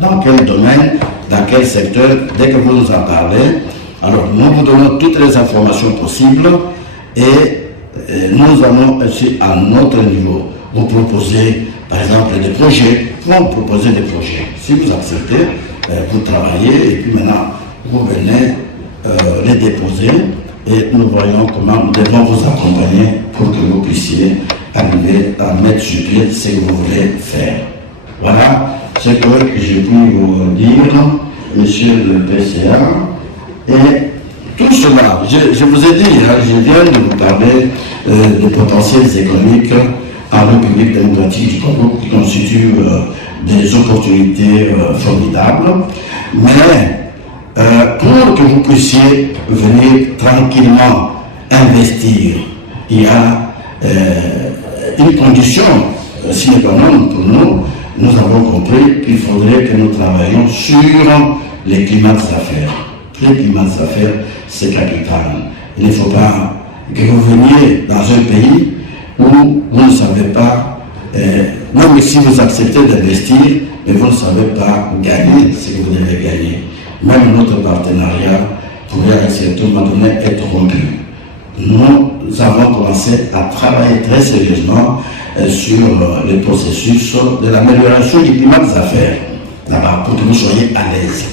dans quel domaine, dans quel secteur, dès que vous nous en parlez. Alors, nous vous donnons toutes les informations possibles et nous allons aussi à notre niveau vous proposer, par exemple, des projets. Vous proposez des projets. Si vous acceptez, vous travaillez et puis maintenant, vous venez les déposer et nous voyons comment nous devons vous accompagner pour que vous puissiez arriver à mettre sur pied ce que vous voulez faire. Voilà ce que j'ai pu vous dire, monsieur le PCA. Et tout cela, je vous ai dit, je viens de vous parler des potentiels économiques en République démocratique du Congo qui constituent des opportunités formidables. Mais pour que vous puissiez venir tranquillement investir, il y a une condition sine qua non pour nous. Nous avons compris qu'il faudrait que nous travaillions sur les climats d'affaires. Les climats d'affaires, c'est capital. Il ne faut pas que vous veniez dans un pays où vous ne savez pas même si vous acceptez d'investir, mais vous ne savez pas gagner ce que vous devez gagner. Même notre partenariat pourrait à un certain moment donné être rompu. Nous avons commencé à travailler très sérieusement sur le processus de l'amélioration du climat des affaires, là-bas, pour que vous soyez à l'aise.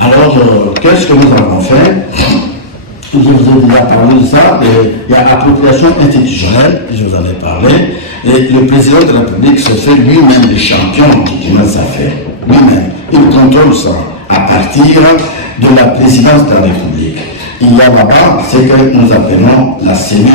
Alors, qu'est-ce que nous avons fait? Je vous ai déjà parlé de ça. Il y a appropriation institutionnelle, je vous en ai parlé, et le président de la République se fait lui-même le champion du climat des affaires. Lui-même. Il contrôle ça à partir de la présidence de la République. Il y a là-bas ce que nous appelons la cellule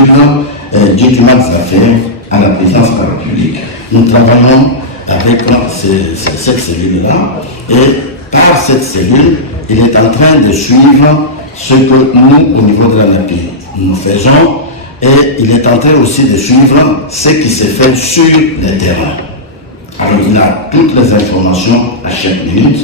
du climat des affaires à la présidence de la République. Nous travaillons avec cette cellule-là et par cette cellule, il est en train de suivre ce que nous, au niveau de la NAPI, nous faisons et il est en train aussi de suivre ce qui se fait sur le terrain. Alors il a toutes les informations à chaque minute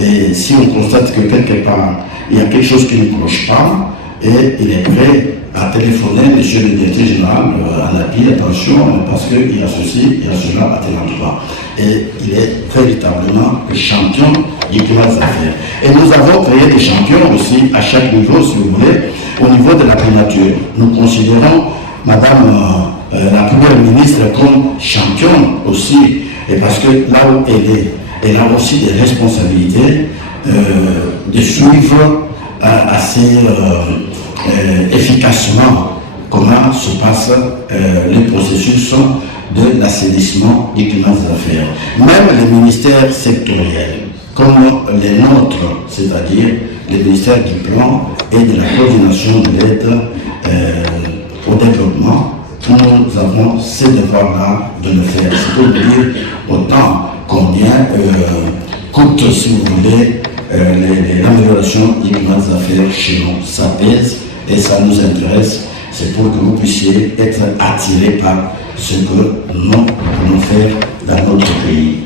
et si on constate que quelque part il y a quelque chose qui ne cloche pas et il est prêt à téléphoner monsieur le directeur général à NAPI, attention parce qu'il y a ceci, il y a cela à tel endroit. Et il est véritablement le champion du climat des affaires. Et nous avons créé des champions aussi à chaque niveau, si vous voulez, au niveau de la primature. Nous considérons Madame la Première ministre comme championne aussi, et parce que là où elle est, elle a aussi des responsabilités de suivre assez efficacement comment se passe le processus de l'assainissement du climat des affaires. Même les ministères sectoriels, comme les nôtres, c'est-à-dire les ministères du plan et de la coordination de l'aide au développement, nous avons ce devoir-là de le faire. C'est pour dire autant combien coûte, si vous voulez, l'amélioration du climat des affaires chez nous. Ça pèse et ça nous intéresse. C'est pour que vous puissiez être attirés par ce que nous pouvons faire dans notre pays.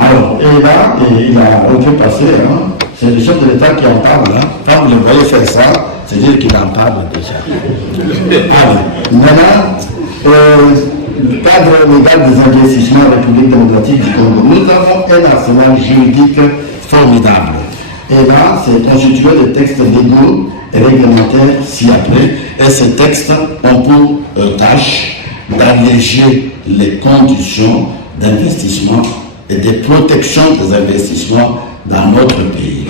Alors, et là, il a repassé, hein, c'est le chef de l'État qui en parle. Hein. Quand vous le voyez faire ça, c'est-à-dire qu'il en parle déjà. Allez, maintenant, le cadre légal des investissements en République démocratique du Congo. Nous avons un arsenal juridique formidable. Et là, c'est constitué de textes légaux et réglementaires ci-après. Et ces textes ont pour tâche d'alléger les conditions d'investissement et de protection des investissements dans notre pays.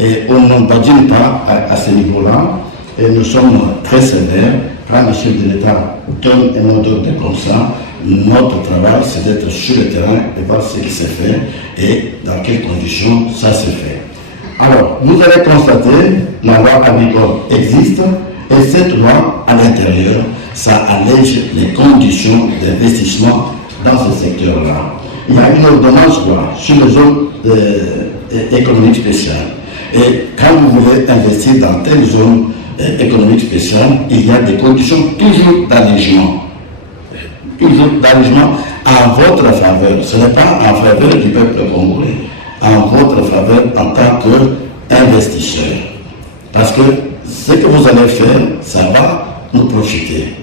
Et on n'en badine pas à ce niveau-là, et nous sommes très sévères. Quand le chef de l'État donne un ordre comme ça, notre travail, c'est d'être sur le terrain et voir ce qui s'est fait et dans quelles conditions ça se fait. Alors, vous allez constater, la loi agricole existe, et cette loi, à l'intérieur, ça allège les conditions d'investissement dans ce secteur-là. Il y a une ordonnance sur les zones économiques spéciales. Et quand vous voulez investir dans telle zone économique spéciale, il y a des conditions toujours d'allègement. Toujours d'allègement en votre faveur. Ce n'est pas en faveur du peuple congolais, en votre faveur en tant qu'investisseur. Parce que ce que vous allez faire, ça va nous profiter.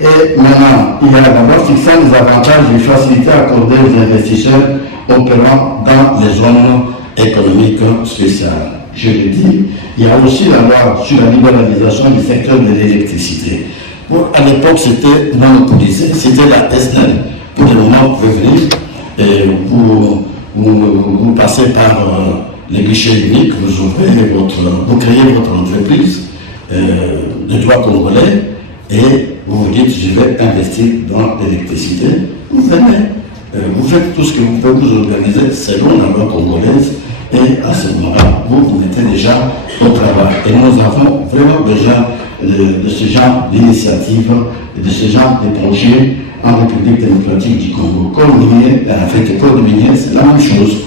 Et maintenant, il y a la loi fixant les avantages et facilités accordées aux investisseurs opérant dans les zones économiques spéciales. Je le dis, il y a aussi la loi sur la libéralisation du secteur de l'électricité. Bon, à l'époque, c'était monopolisé, c'était la SNEL. Pour le moment, vous pouvez venir et vous passez par les guichets uniques, vous créez votre entreprise de droit congolais et vous vous dites, je vais investir dans l'électricité. Vous venez, vous faites tout ce que vous pouvez vous organiser selon la loi congolaise et à ce moment-là, vous vous mettez déjà au travail. Et nous avons vraiment besoin de ce genre d'initiative, de ce genre de projet en République démocratique du Congo. Code minier, en fait, code minier, c'est la même chose.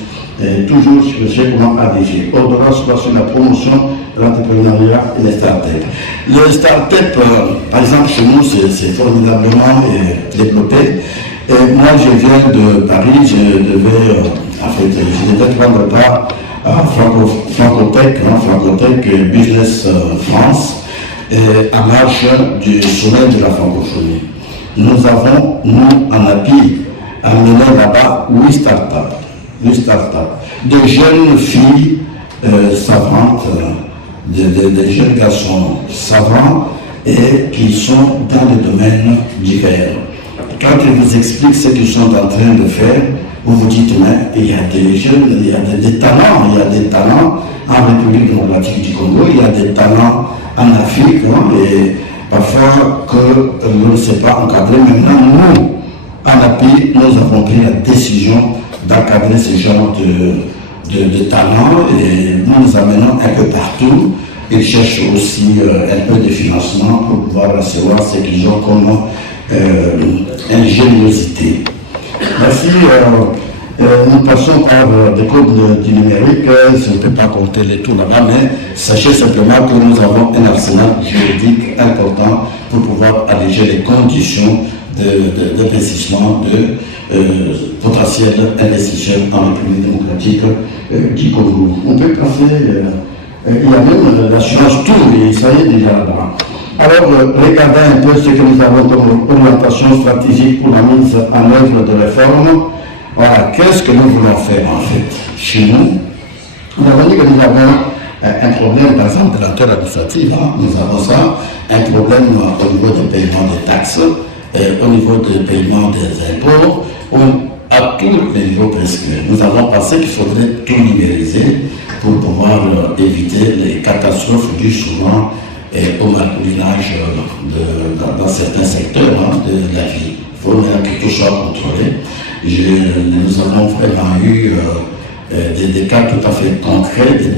Toujours sur le segment ADG, ordonnance sur la promotion de l'entrepreneuriat et les startups. Les startups, par exemple, chez nous, c'est formidablement développé. Et moi, je viens de Paris, je devais prendre part à Francotech Business France, à marche du sommet de la francophonie. Nous avons, nous, en appui, amené là-bas 8 startups. De jeunes filles savantes, des jeunes garçons savants et qui sont dans des domaines divers. Quand ils vous expliquent ce qu'ils sont en train de faire, vous vous dites, mais il y a des jeunes, il y a des talents en République démocratique du Congo, il y a des talents en Afrique, hein, et parfois que l'on ne sait pas encadrer. Maintenant, nous, en API, nous avons pris la décision d'encadrer ce genre de talents et nous les amenons un peu partout. Ils cherchent aussi un peu de financement pour pouvoir recevoir ce qu'ils ont comme ingéniosité. Merci. Nous passons par des codes du numérique. Je ne peux pas compter les tout là-bas, mais sachez simplement que nous avons un arsenal juridique important pour pouvoir alléger les conditions d'investissement de potentiels investisseurs en République démocratique du Congo. On peut passer, il y a même l'assurance tout, et ça y est déjà là-bas. Alors, regardez un peu ce que nous avons comme orientation stratégique pour la mise en œuvre de réformes. Voilà, qu'est-ce que nous voulons faire en fait chez nous? Nous avons dit que nous avons un problème, par exemple, de la lenteur administrative. Hein. Nous avons ça, un problème au niveau du paiement des taxes, au niveau du paiement des impôts, à tous les niveaux presque. Nous avons pensé qu'il faudrait tout numériser pour pouvoir éviter les catastrophes dues souvent au marcoulinage dans certains secteurs de la vie. Il faut que tout soit contrôlé. Nous avons vraiment eu des cas tout à fait concrets de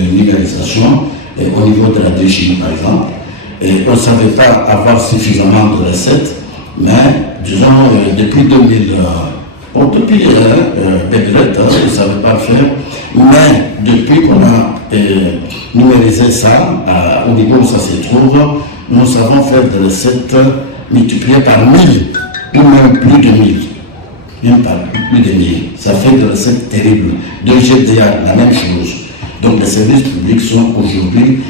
numérisation au niveau de la DGI par exemple. Et on ne savait pas avoir suffisamment de recettes, mais disons depuis 2000, depuis Bébélette, on ne savait pas le faire, mais depuis qu'on a numérisé ça, au niveau où ça se trouve, nous savons faire des recettes multipliées par 1000 ou même plus de 1000. Même pas plus de 1000. Ça fait des recettes terribles. De GDA, la même chose. Donc les services publics sont aujourd'hui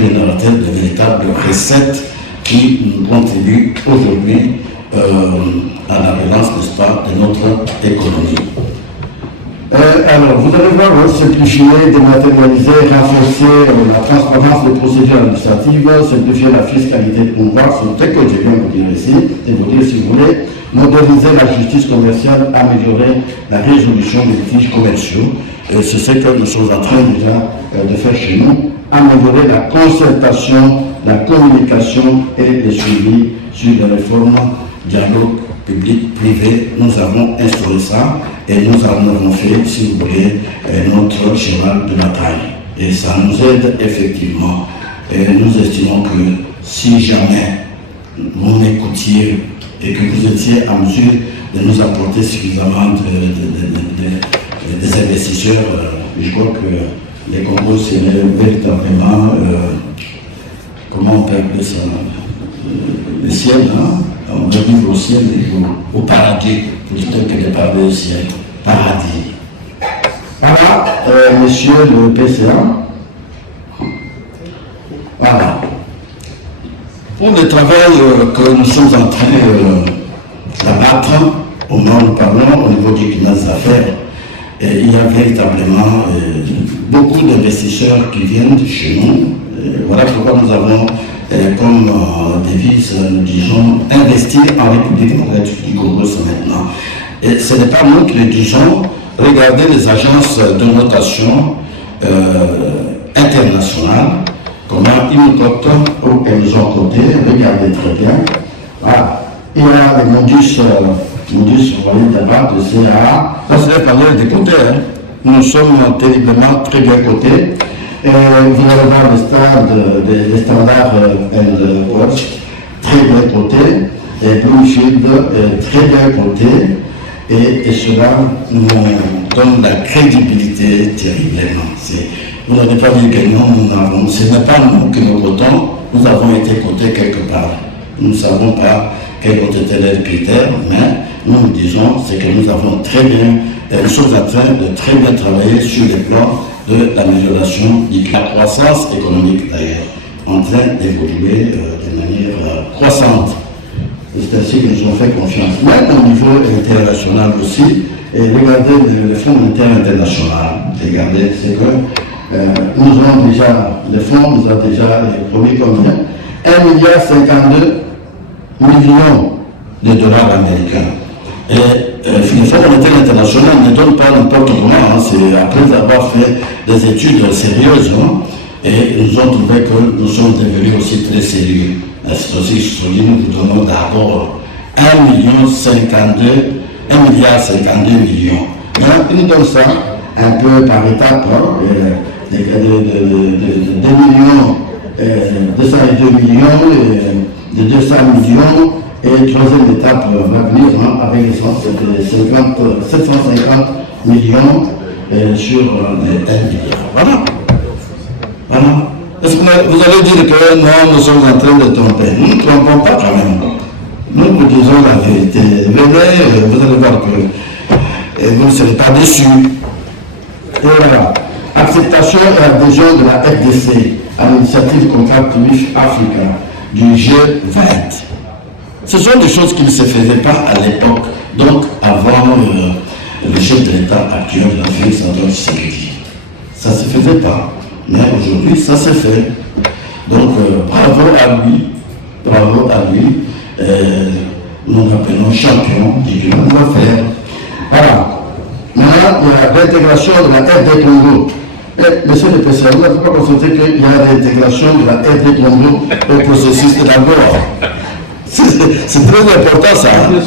générateurs de véritables recettes qui contribuent aujourd'hui à la relance, n'est-ce pas, de notre économie. Alors, vous allez voir, simplifier, dématérialiser, renforcer la transparence des procédures administratives, simplifier la fiscalité de pouvoir, c'est ce que je viens de vous dire ici, et vous dire si vous voulez, moderniser la justice commerciale, améliorer la résolution des litiges commerciaux. C'est ce que nous sommes en train déjà de faire chez nous, améliorer la concertation, la communication et le suivi sur les réformes, dialogue public-privé. Nous avons instauré ça et nous en avons fait, si vous voulez, notre cheval de bataille. Et ça nous aide effectivement. Et nous estimons que si jamais vous m'écoutiez et que vous étiez en mesure de nous apporter suffisamment des investisseurs, je crois que les Congos seraient véritablement, comment on peut appeler ça, le ciel, hein? On va vivre au ciel et au paradis, plutôt que de parler au ciel. Paradis. Voilà, monsieur le PCA. Voilà. Pour le travail que nous sommes en train d'abattre, au moment où nous parlons, au niveau du climat des affaires, il y a véritablement beaucoup d'investisseurs qui viennent chez nous. Voilà pourquoi nous avons comme devise, nous disons, investir en République démocratique du Congo, c'est maintenant. Et ce n'est pas nous qui le disons. Regardez les agences de notation internationales, comment ils nous cotent ou elles nous ont coté, regardez très bien. Voilà. Il y a les Modus, vous voyez d'abord, de CA. Ça, c'est parler des côtés. Hein. Nous sommes terriblement très bien cotés. Vous allez voir les standards World, très bien cotés, et Bluefield, très bien cotés, et cela nous donne la crédibilité terriblement. Vous n'avez pas dit que non, ce n'est pas nous qui nous cotons, nous avons été cotés quelque part. Nous ne savons pas quels ont été les critères, mais nous disons c'est que nous avons très bien, nous sommes en train de très bien travailler sur les plans de l'amélioration de la croissance économique d'ailleurs, en train d'évoluer de manière croissante. C'est ainsi que nous avons fait confiance. Même au niveau international aussi, et regardez le Fonds monétaire international. Regardez, c'est que nous avons déjà, le fonds nous a déjà promis combien 1,52 milliard de dollars américains. Et le Fonds monétaire international ne donne pas n'importe comment, hein, c'est après avoir fait des études sérieuses, hein, et nous avons trouvé que nous sommes devenus aussi très sérieux. C'est aussi que nous vous donnons d'abord 1,52 milliard. Ils nous donnent ça un peu par étapes, hein, de 2 millions, 202 millions, de 200 millions, et troisième étape va venir avec les 750 millions sur les 1 milliard. Voilà. Voilà. Est-ce que vous allez dire que non, nous sommes en train de tromper? Nous ne trompons pas quand même. Nous vous disons la vérité. Venez, vous allez voir que vous ne serez pas déçus. Et voilà. Acceptation et adhésion de la FDC à l'initiative Contact with Africa du G20. Ce sont des choses qui ne se faisaient pas à l'époque, donc avant le chef de l'État actuel, la Félix Antoine Tshisekedi. Ça ne se faisait pas. Mais aujourd'hui, ça se fait. Donc, bravo à lui. Nous l'appelons champion du grand affaire. Voilà. Maintenant, il y a l'intégration de la RD Congo. Monsieur le PCA, vous n'avez pas constaté qu'il y a l'intégration de la RD Congo au processus de l'accord. C'est très important ça. Hein?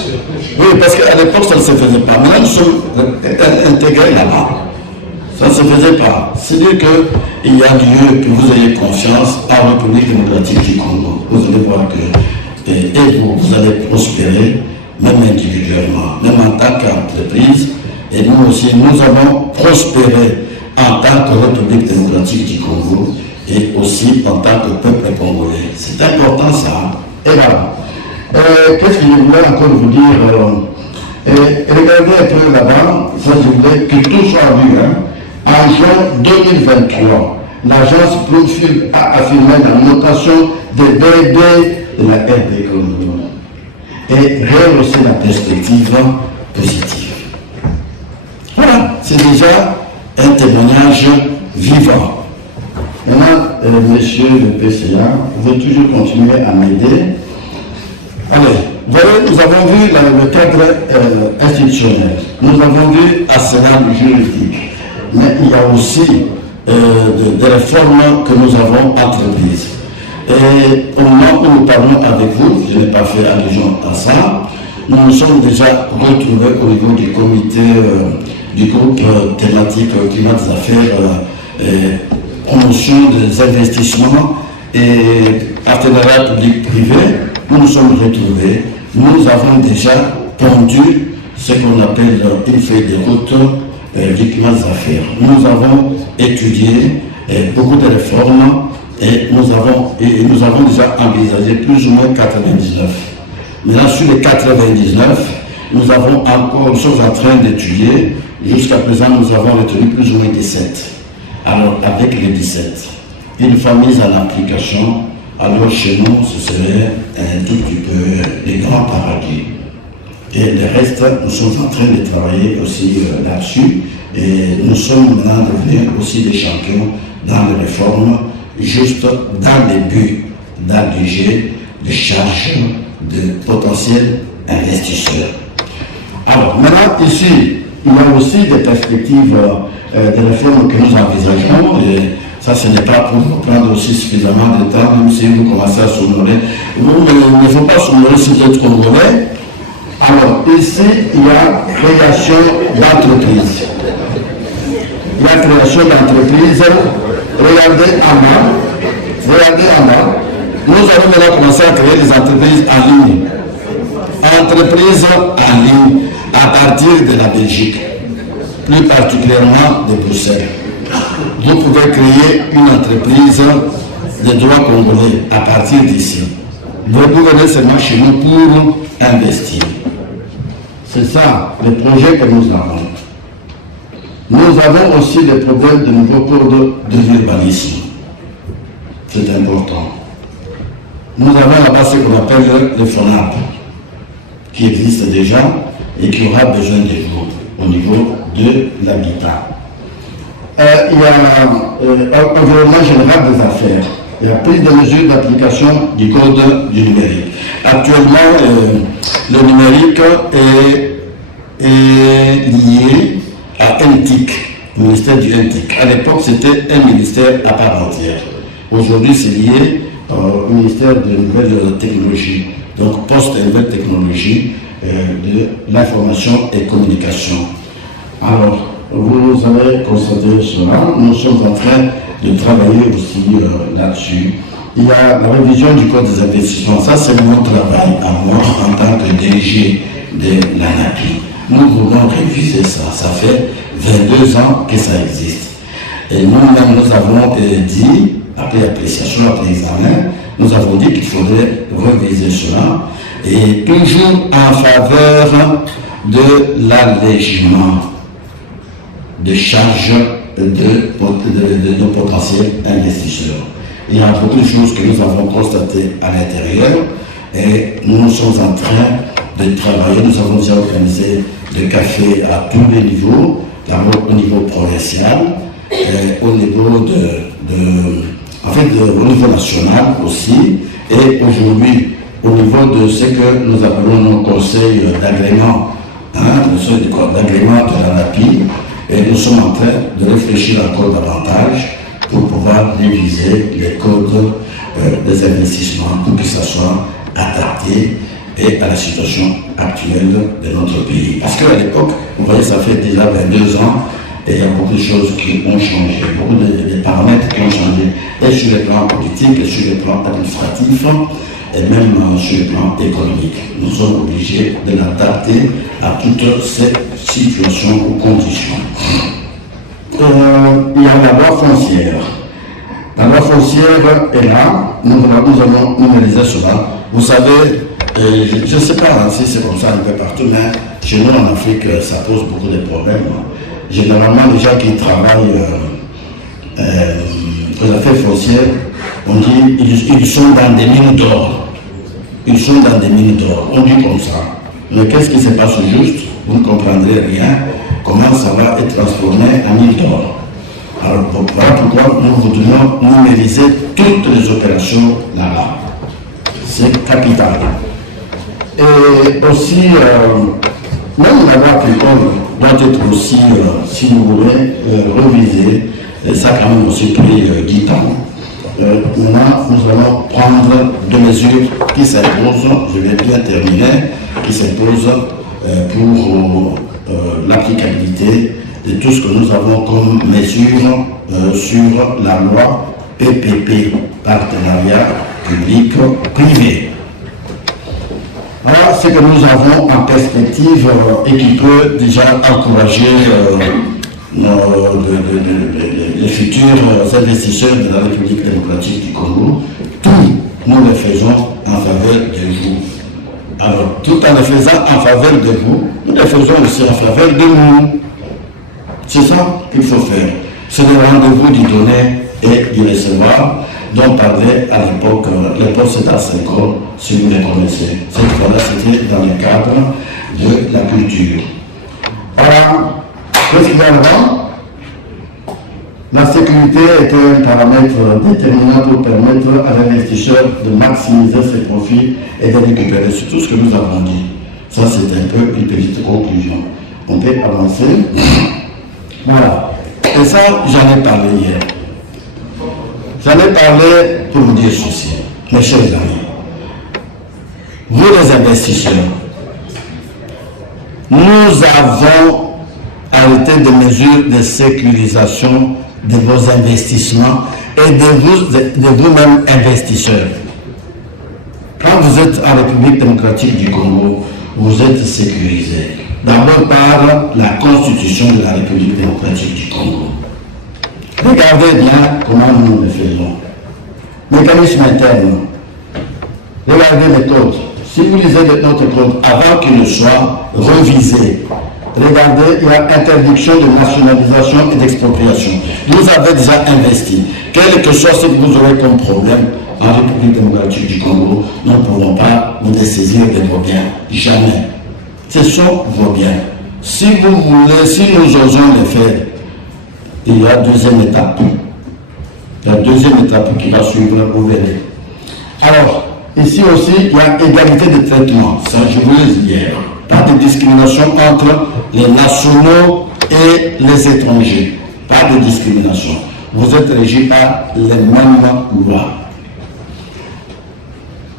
Oui, parce qu'à l'époque, ça ne se faisait pas. Maintenant, nous sommes intégrés là-bas. Ça ne se faisait pas. C'est-à-dire qu'il y a lieu que vous ayez confiance en la République démocratique du Congo. Vous allez voir que vous allez prospérer, même individuellement, même en tant qu'entreprise. Et nous aussi, nous avons prospéré en tant que République démocratique du Congo et aussi en tant que peuple congolais. C'est important ça. Et voilà. Qu'est-ce que je voulais encore vous dire regardez un peu là-bas, ça je voulais que tout soit vu. Hein. En juin 2023, l'agence Bloomfield a affirmé la notation des BD de la RD Congo et rehaussé la perspective positive. Voilà, c'est déjà un témoignage vivant. Maintenant, monsieur le PCA, vous pouvez toujours continuer à m'aider. Allez, voyez, nous avons vu le cadre institutionnel, nous avons vu arsenal juridique, mais il y a aussi des réformes que nous avons entreprises. Et au moment où nous parlons avec vous, je n'ai pas fait allusion à ça, nous nous sommes déjà retrouvés au niveau du comité du groupe thématique climat des affaires, promotion des investissements et partenariat public-privé. Nous nous sommes retrouvés, nous avons déjà pondu ce qu'on appelle une feuille de route du climat des affaires. Nous avons étudié beaucoup de réformes et nous avons déjà envisagé plus ou moins 99. Maintenant, sur les 99, nous sommes en train d'étudier. Jusqu'à présent, nous avons retenu plus ou moins 17. Alors, avec les 17, une fois mise en application, alors chez nous, ce serait un tout petit peu les grands paradis. Et le reste, nous sommes en train de travailler aussi là-dessus. Et nous sommes maintenant devenus aussi des champions dans les réformes, juste dans les buts d'alléger les charges de potentiels investisseurs. Alors, maintenant, ici, il y a aussi des perspectives de réformes que nous envisageons. Et ça, ce n'est pas pour prendre aussi suffisamment de temps, même si vous commencez à s'honorer. Il ne faut pas s'honorer si vous êtes congolais. Alors, ici, il y a création d'entreprise. Il y a création d'entreprise. Regardez en bas. Nous avons maintenant commencé à créer des entreprises en ligne. Entreprises en ligne à partir de la Belgique, plus particulièrement de Bruxelles. Vous pouvez créer une entreprise de droit congolais à partir d'ici. Vous venez seulement chez nous pour investir. C'est ça le projet que nous avons. Nous avons aussi des problèmes de nouveaux codes de l'urbanisme. C'est important. Nous avons là-bas ce qu'on appelle le FONAP. qui existe déjà et qui aura besoin de vous au niveau de l'habitat. Il y a l'environnement général des affaires. Il y a prise de mesures d'application du code du numérique. Actuellement, le numérique est lié à NTIC, au ministère du NTIC. À l'époque, c'était un ministère à part entière. Aujourd'hui, c'est lié au ministère de nouvelles technologies, donc poste et nouvelles technologies de l'information et communication. Alors, vous avez constaté cela, nous sommes en train de travailler aussi là-dessus. Il y a la révision du code des investissements, ça c'est mon travail à moi en tant que DG de l'ANAPI. Nous voulons réviser ça, ça fait 22 ans que ça existe. Et nous-mêmes, nous avons dit, après appréciation, après examen, nous avons dit qu'il faudrait réviser cela, et toujours en faveur de l'allègement de charges de potentiels investisseurs. Il y a beaucoup de choses que nous avons constatées à l'intérieur et nous sommes en train de travailler. Nous avons déjà organisé des cafés à tous les niveaux, d'abord au niveau provincial, au niveau au niveau national aussi, et aujourd'hui au niveau de ce que nous appelons nos conseils d'agrément, le conseil d'agrément de l'ANAPI. Et nous sommes en train de réfléchir encore davantage pour pouvoir réviser les codes des investissements pour que ça soit adapté et à la situation actuelle de notre pays. Parce qu'à l'époque, vous voyez, ça fait déjà 22 ans et il y a beaucoup de choses qui ont changé, beaucoup de paramètres qui ont changé, et sur le plan politique, et sur le plan administratif, et même sur le plan économique. Nous sommes obligés de l'adapter à toutes ces situations ou conditions. Il y a la loi foncière. La loi foncière est là, nous allons numériser cela. Vous savez, je ne sais pas si c'est comme ça un peu partout, mais chez nous en Afrique, ça pose beaucoup de problèmes. Généralement, les gens qui travaillent aux affaires foncières, on dit ils sont dans des mines d'or. Ils sont dans des mines d'or. On dit comme ça. Mais qu'est-ce qui se passe au juste? Vous ne comprendrez rien. Comment ça va être transformé en mine d'or? Alors voilà pourquoi nous voudrions numériser toutes les opérations là-bas. C'est capital. Et aussi, même la loi agricole doit être aussi, si vous voulez, révisée. Et ça a quand même aussi pris 10 ans. Maintenant, nous allons prendre des mesures qui s'imposent, je vais bien terminer, qui s'imposent pour l'applicabilité de tout ce que nous avons comme mesure sur la loi PPP, partenariat public-privé. Voilà ce que nous avons en perspective et qui peut déjà encourager les futurs investisseurs de la République démocratique du Congo. Tout, nous le faisons en faveur de vous. Alors, tout en le faisant en faveur de vous, nous le faisons aussi en faveur de nous. C'est ça qu'il faut faire. C'est le rendez-vous du donner et du recevoir, dont parlait à l'époque, l'époque Sédar Senghor, si vous les connaissez. Cette fois-là, c'était dans le cadre de la culture. Voilà. Qu'est-ce qu'il y a là-bas? La sécurité était un paramètre déterminant pour permettre à l'investisseur de maximiser ses profits et de récupérer sur tout ce que nous avons dit. Ça, c'est un peu une petite conclusion. On peut avancer. Voilà. Et ça, j'en ai parlé hier. J'en ai parlé pour vous dire ceci, mes chers amis. Vous les investisseurs, nous avons arrêté des mesures de sécurisation de vos investissements et de vous-même investisseurs. Quand vous êtes en République démocratique du Congo, vous êtes sécurisé. D'abord par la Constitution de la République démocratique du Congo. Regardez bien comment nous le faisons. Mécanisme interne. Regardez les codes. Si vous lisez notre code avant qu'il ne soit révisé, regardez, il y a interdiction de nationalisation et d'expropriation. Vous avez déjà investi. Quel que soit ce que vous aurez comme problème, en République démocratique du Congo, nous ne pourrons pas nous dessaisir de vos biens. Jamais. Ce sont vos biens. Si vous voulez, si nous osons le faire, il y a deuxième étape. La deuxième étape qui va suivre, vous verrez. Alors, ici aussi, il y a égalité de traitement. Ça, je vous l'ai dit hier. Pas de discrimination entre les nationaux et les étrangers. Pas de discrimination. Vous êtes régis par les mêmes lois.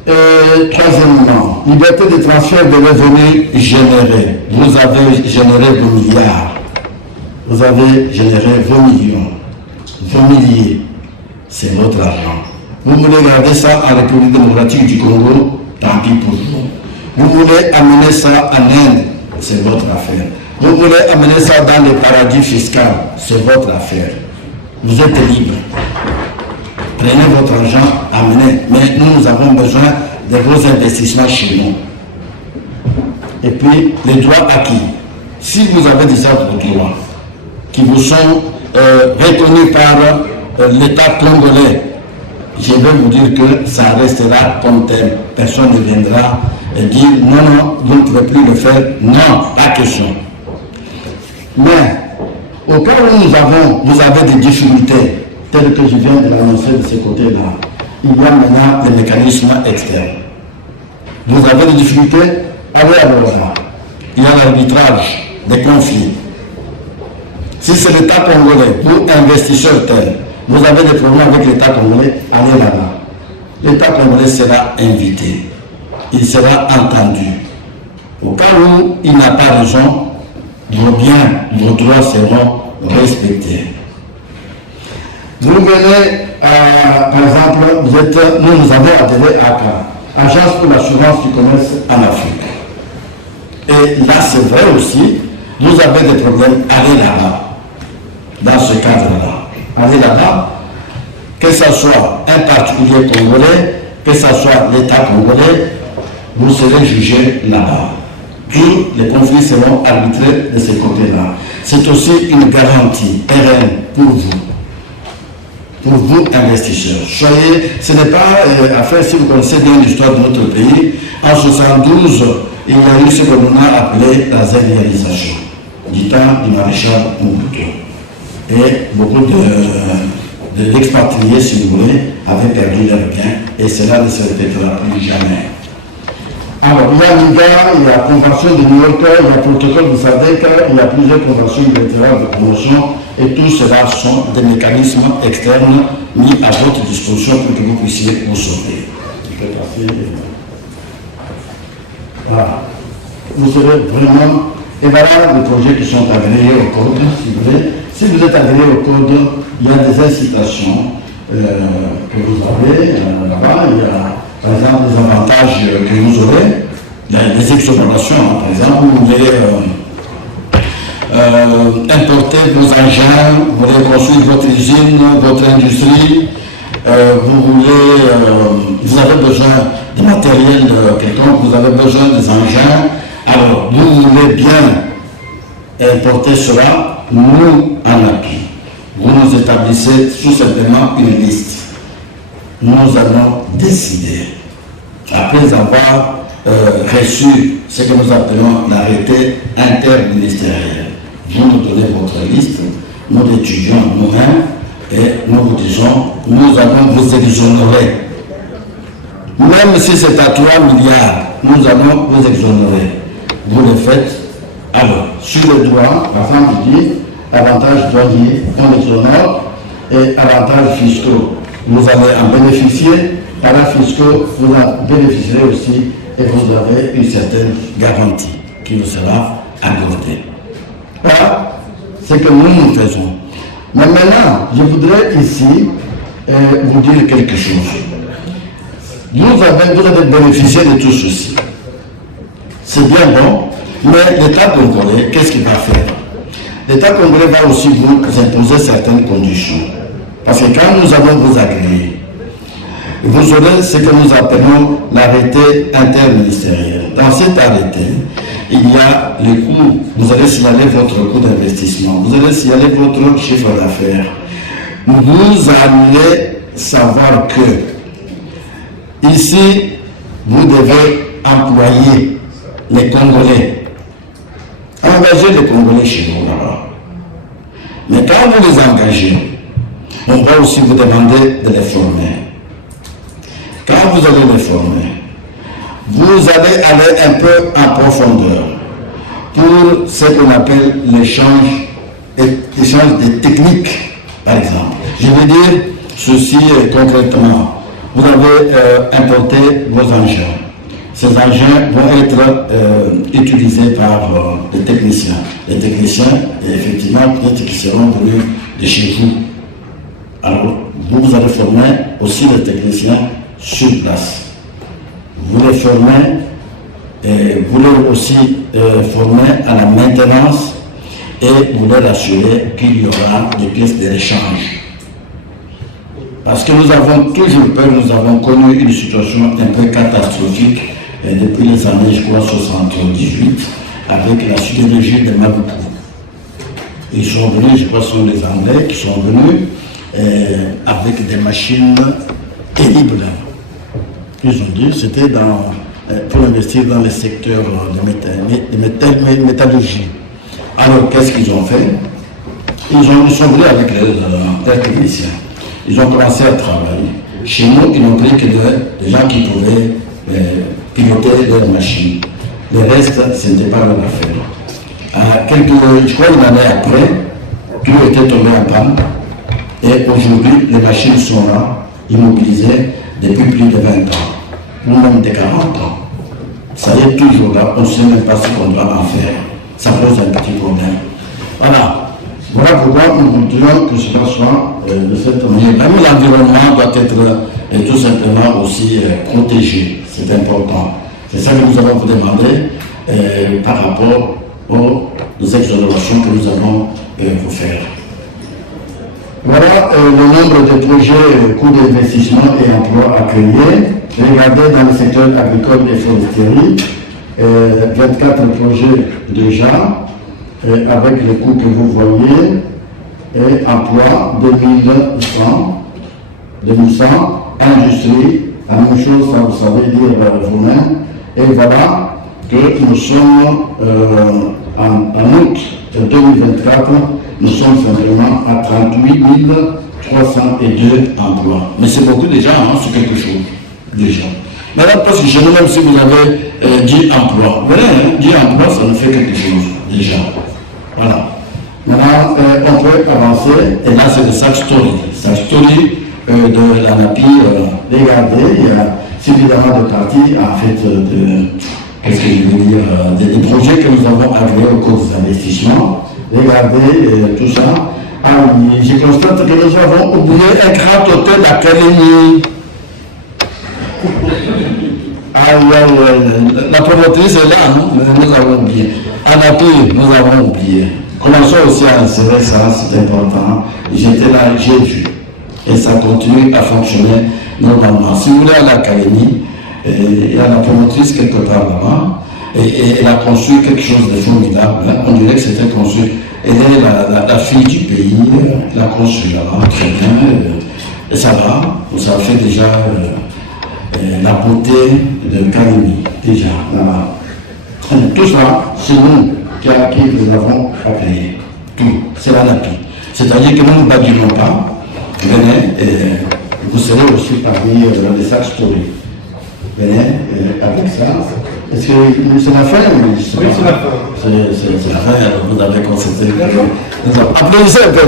Et troisièmement, liberté de transfert de revenus générés. Vous avez généré vos milliards. Vous avez généré vos millions, vos milliers. C'est votre argent. Vous voulez garder ça en République démocratique du Congo, tant pis pour vous. Vous voulez amener ça en Inde, c'est votre affaire. Vous voulez amener ça dans les paradis fiscaux, c'est votre affaire. Vous êtes libre. Prenez votre argent, amenez. Mais nous avons besoin de vos investissements chez nous. Et puis, les droits acquis. Si vous avez des autres droits qui vous sont reconnus par l'État congolais, je vais vous dire que ça restera comme tel. Personne ne viendra dire non, vous ne pouvez plus le faire. Non, pas question. Mais, au cas où vous avez des difficultés, telles que je viens de l'annoncer de ce côté-là, il y a maintenant des mécanismes externes. Vous avez des difficultés, allez à l'ONU. Il y a l'arbitrage des conflits. Si c'est l'État congolais, vous, investisseurs tels, vous avez des problèmes avec l'État congolais, allez là-bas. L'État congolais sera invité. Il sera entendu. Au cas où il n'a pas raison, vos biens, vos droits seront respectés. Vous venez, par exemple, nous avons adhéré à Agence pour l'assurance du commerce en Afrique. Et là, c'est vrai aussi, vous avez des problèmes, allez là-bas. Dans ce cadre-là. Allez là-bas, que ce soit un particulier congolais, que ce soit l'État congolais, vous serez jugé là-bas. Tous les conflits seront arbitrés de ce côté-là. C'est aussi une garantie pérenne pour vous investisseurs. Soyez, ce n'est pas à faire, si vous connaissez bien l'histoire de notre pays, en 1972, il y a eu ce que l'on a appelé la zélialisation, du temps du maréchal Mobutu. Et beaucoup d'expatriés, si vous voulez, avaient perdu leurs biens, et cela ne se répétera plus jamais. Alors, il y a l'IGA, il y a la Convention de New York, il y a le protocole de SADC, il y a plusieurs conventions bilatérales de promotion, et tout cela sont des mécanismes externes mis à votre disposition pour que vous puissiez vous sauver. Je peux passer. Voilà. Vous serez vraiment. Et voilà les projets qui sont agréés au code, si vous voulez. Si vous êtes agréé au code, il y a des incitations que vous avez là-bas. Il y a, par exemple, des avantages que vous aurez. Il y a des exonérations, hein. Par exemple, vous voulez importer vos engins, vous voulez construire votre usine, votre industrie, vous avez besoin de matériel quelconque, vous avez besoin des engins. Alors, vous voulez bien importer cela, nous en appui. Vous nous établissez tout simplement une liste. Nous allons décider, après avoir reçu ce que nous appelons l'arrêté interministériel. Vous nous donnez votre liste, nous l'étudions nous-mêmes et nous vous disons, nous allons vous exonérer. Même si c'est à 3 milliards, nous allons vous exonérer. Vous le faites. Alors, sur le droit, par exemple, je dis avantages douaniers, on exonère, et avantages fiscaux. Vous allez en bénéficier, parafiscaux, vous en bénéficierez aussi, et vous avez une certaine garantie qui vous sera accordée. Voilà ce que nous faisons. Mais maintenant, je voudrais ici vous dire quelque chose. Vous avez bénéficié de tout ceci. C'est bien bon, mais l'État congolais, qu'est-ce qu'il va faire? L'État congolais va aussi vous imposer certaines conditions. Parce que quand nous allons vous agréer, vous aurez ce que nous appelons l'arrêté interministériel. Dans cet arrêté, il y a le coût, vous allez signaler votre coût d'investissement, vous allez signaler votre chiffre d'affaires. Vous allez savoir que Ici, vous devez employer les Congolais. Engagez les Congolais chez vous là-bas. Mais quand vous les engagez, on va aussi vous demander de les former. Quand vous allez les former, vous allez aller un peu en profondeur pour ce qu'on appelle l'échange des techniques, par exemple. Je veux dire ceci concrètement. Vous avez importé vos engins. Ces engins vont être utilisés par les techniciens. Les techniciens, effectivement, peut-être qu'ils seront venus de chez vous. Alors, vous allez former aussi les techniciens sur place. Vous les formez et vous les aussi formez à la maintenance et vous leur assurez qu'il y aura des pièces de rechange. Parce que nous avons toujours peur, nous avons connu une situation un peu catastrophique depuis les années, je crois, 78, avec la sidérurgie de Mabuku. Ils sont venus, je crois, ce sont les Anglais qui sont venus avec des machines terribles. Ils ont dit c'était pour investir dans le secteur de métallurgie. Alors, qu'est-ce qu'ils ont fait? Ils sont venus avec leurs techniciens. Ils ont commencé à travailler. Chez nous, ils n'ont pris que des gens qui pouvaient piloter leurs machines. Le reste, ce n'était pas leur affaire. Je crois une année après, tout était tombé en panne. Et aujourd'hui, les machines sont là, immobilisées depuis plus de 20 ans, ou même de 40 ans. Ça y est toujours là, on ne sait même pas ce qu'on doit en faire. Ça pose un petit problème. Voilà pourquoi nous voudrions que cela soit de cette manière. Même l'environnement doit être tout simplement aussi protégé. C'est important. C'est ça que nous allons vous demander par rapport aux exonérations que nous allons vous faire. Voilà le nombre de projets, coûts d'investissement et emplois à créer. Regardez dans le secteur agricole et foresterie, 24 projets déjà, avec les coûts que vous voyez, et emploi 2100, industrie, la même chose, ça vous savez dire vous-même. Et voilà que nous sommes en août 2024, nous sommes simplement à 38 302 emplois. Mais c'est beaucoup déjà, hein, c'est quelque chose, déjà. Maintenant, parce que chez nous, même si vous avez 10 emplois, voilà, 10 emplois, ça nous fait quelque chose, déjà. Voilà. Maintenant, on peut avancer, et là, c'est le Sac Story. Sac Story de la NAPI, regardez, il y a suffisamment de parties, en fait, qu'est-ce que je veux dire, des projets que nous avons agréés au cours des investissements. Regardez tout ça. Ah oui, je constate que nous avons oublié un grand hôtel à Kalini. La promotrice est là, non? Nous avons oublié. Anapi, nous avons oublié. Commençons aussi à insérer ça, c'est important. J'étais là, j'ai vu. Et ça continue à fonctionner normalement. Si vous voulez à l'académie, il y a la promotrice quelque part là-bas, et elle a construit quelque chose de formidable. Là, on dirait que c'était construit. Elle est la fille du pays, elle a construit là-bas, très bien. Et ça va, ça fait déjà la beauté de Kalini, déjà là-bas. Tout ça, c'est nous qui nous avons appelé. Tout, c'est la NAPI. C'est-à-dire que nous ne badinons pas. Venez, vous serez aussi parmi les Sac Story. Venez avec ça. Est-ce que c'est la fin? Oui, c'est la fin. C'est la fin, alors vous avez constaté. Applaudissez un peu.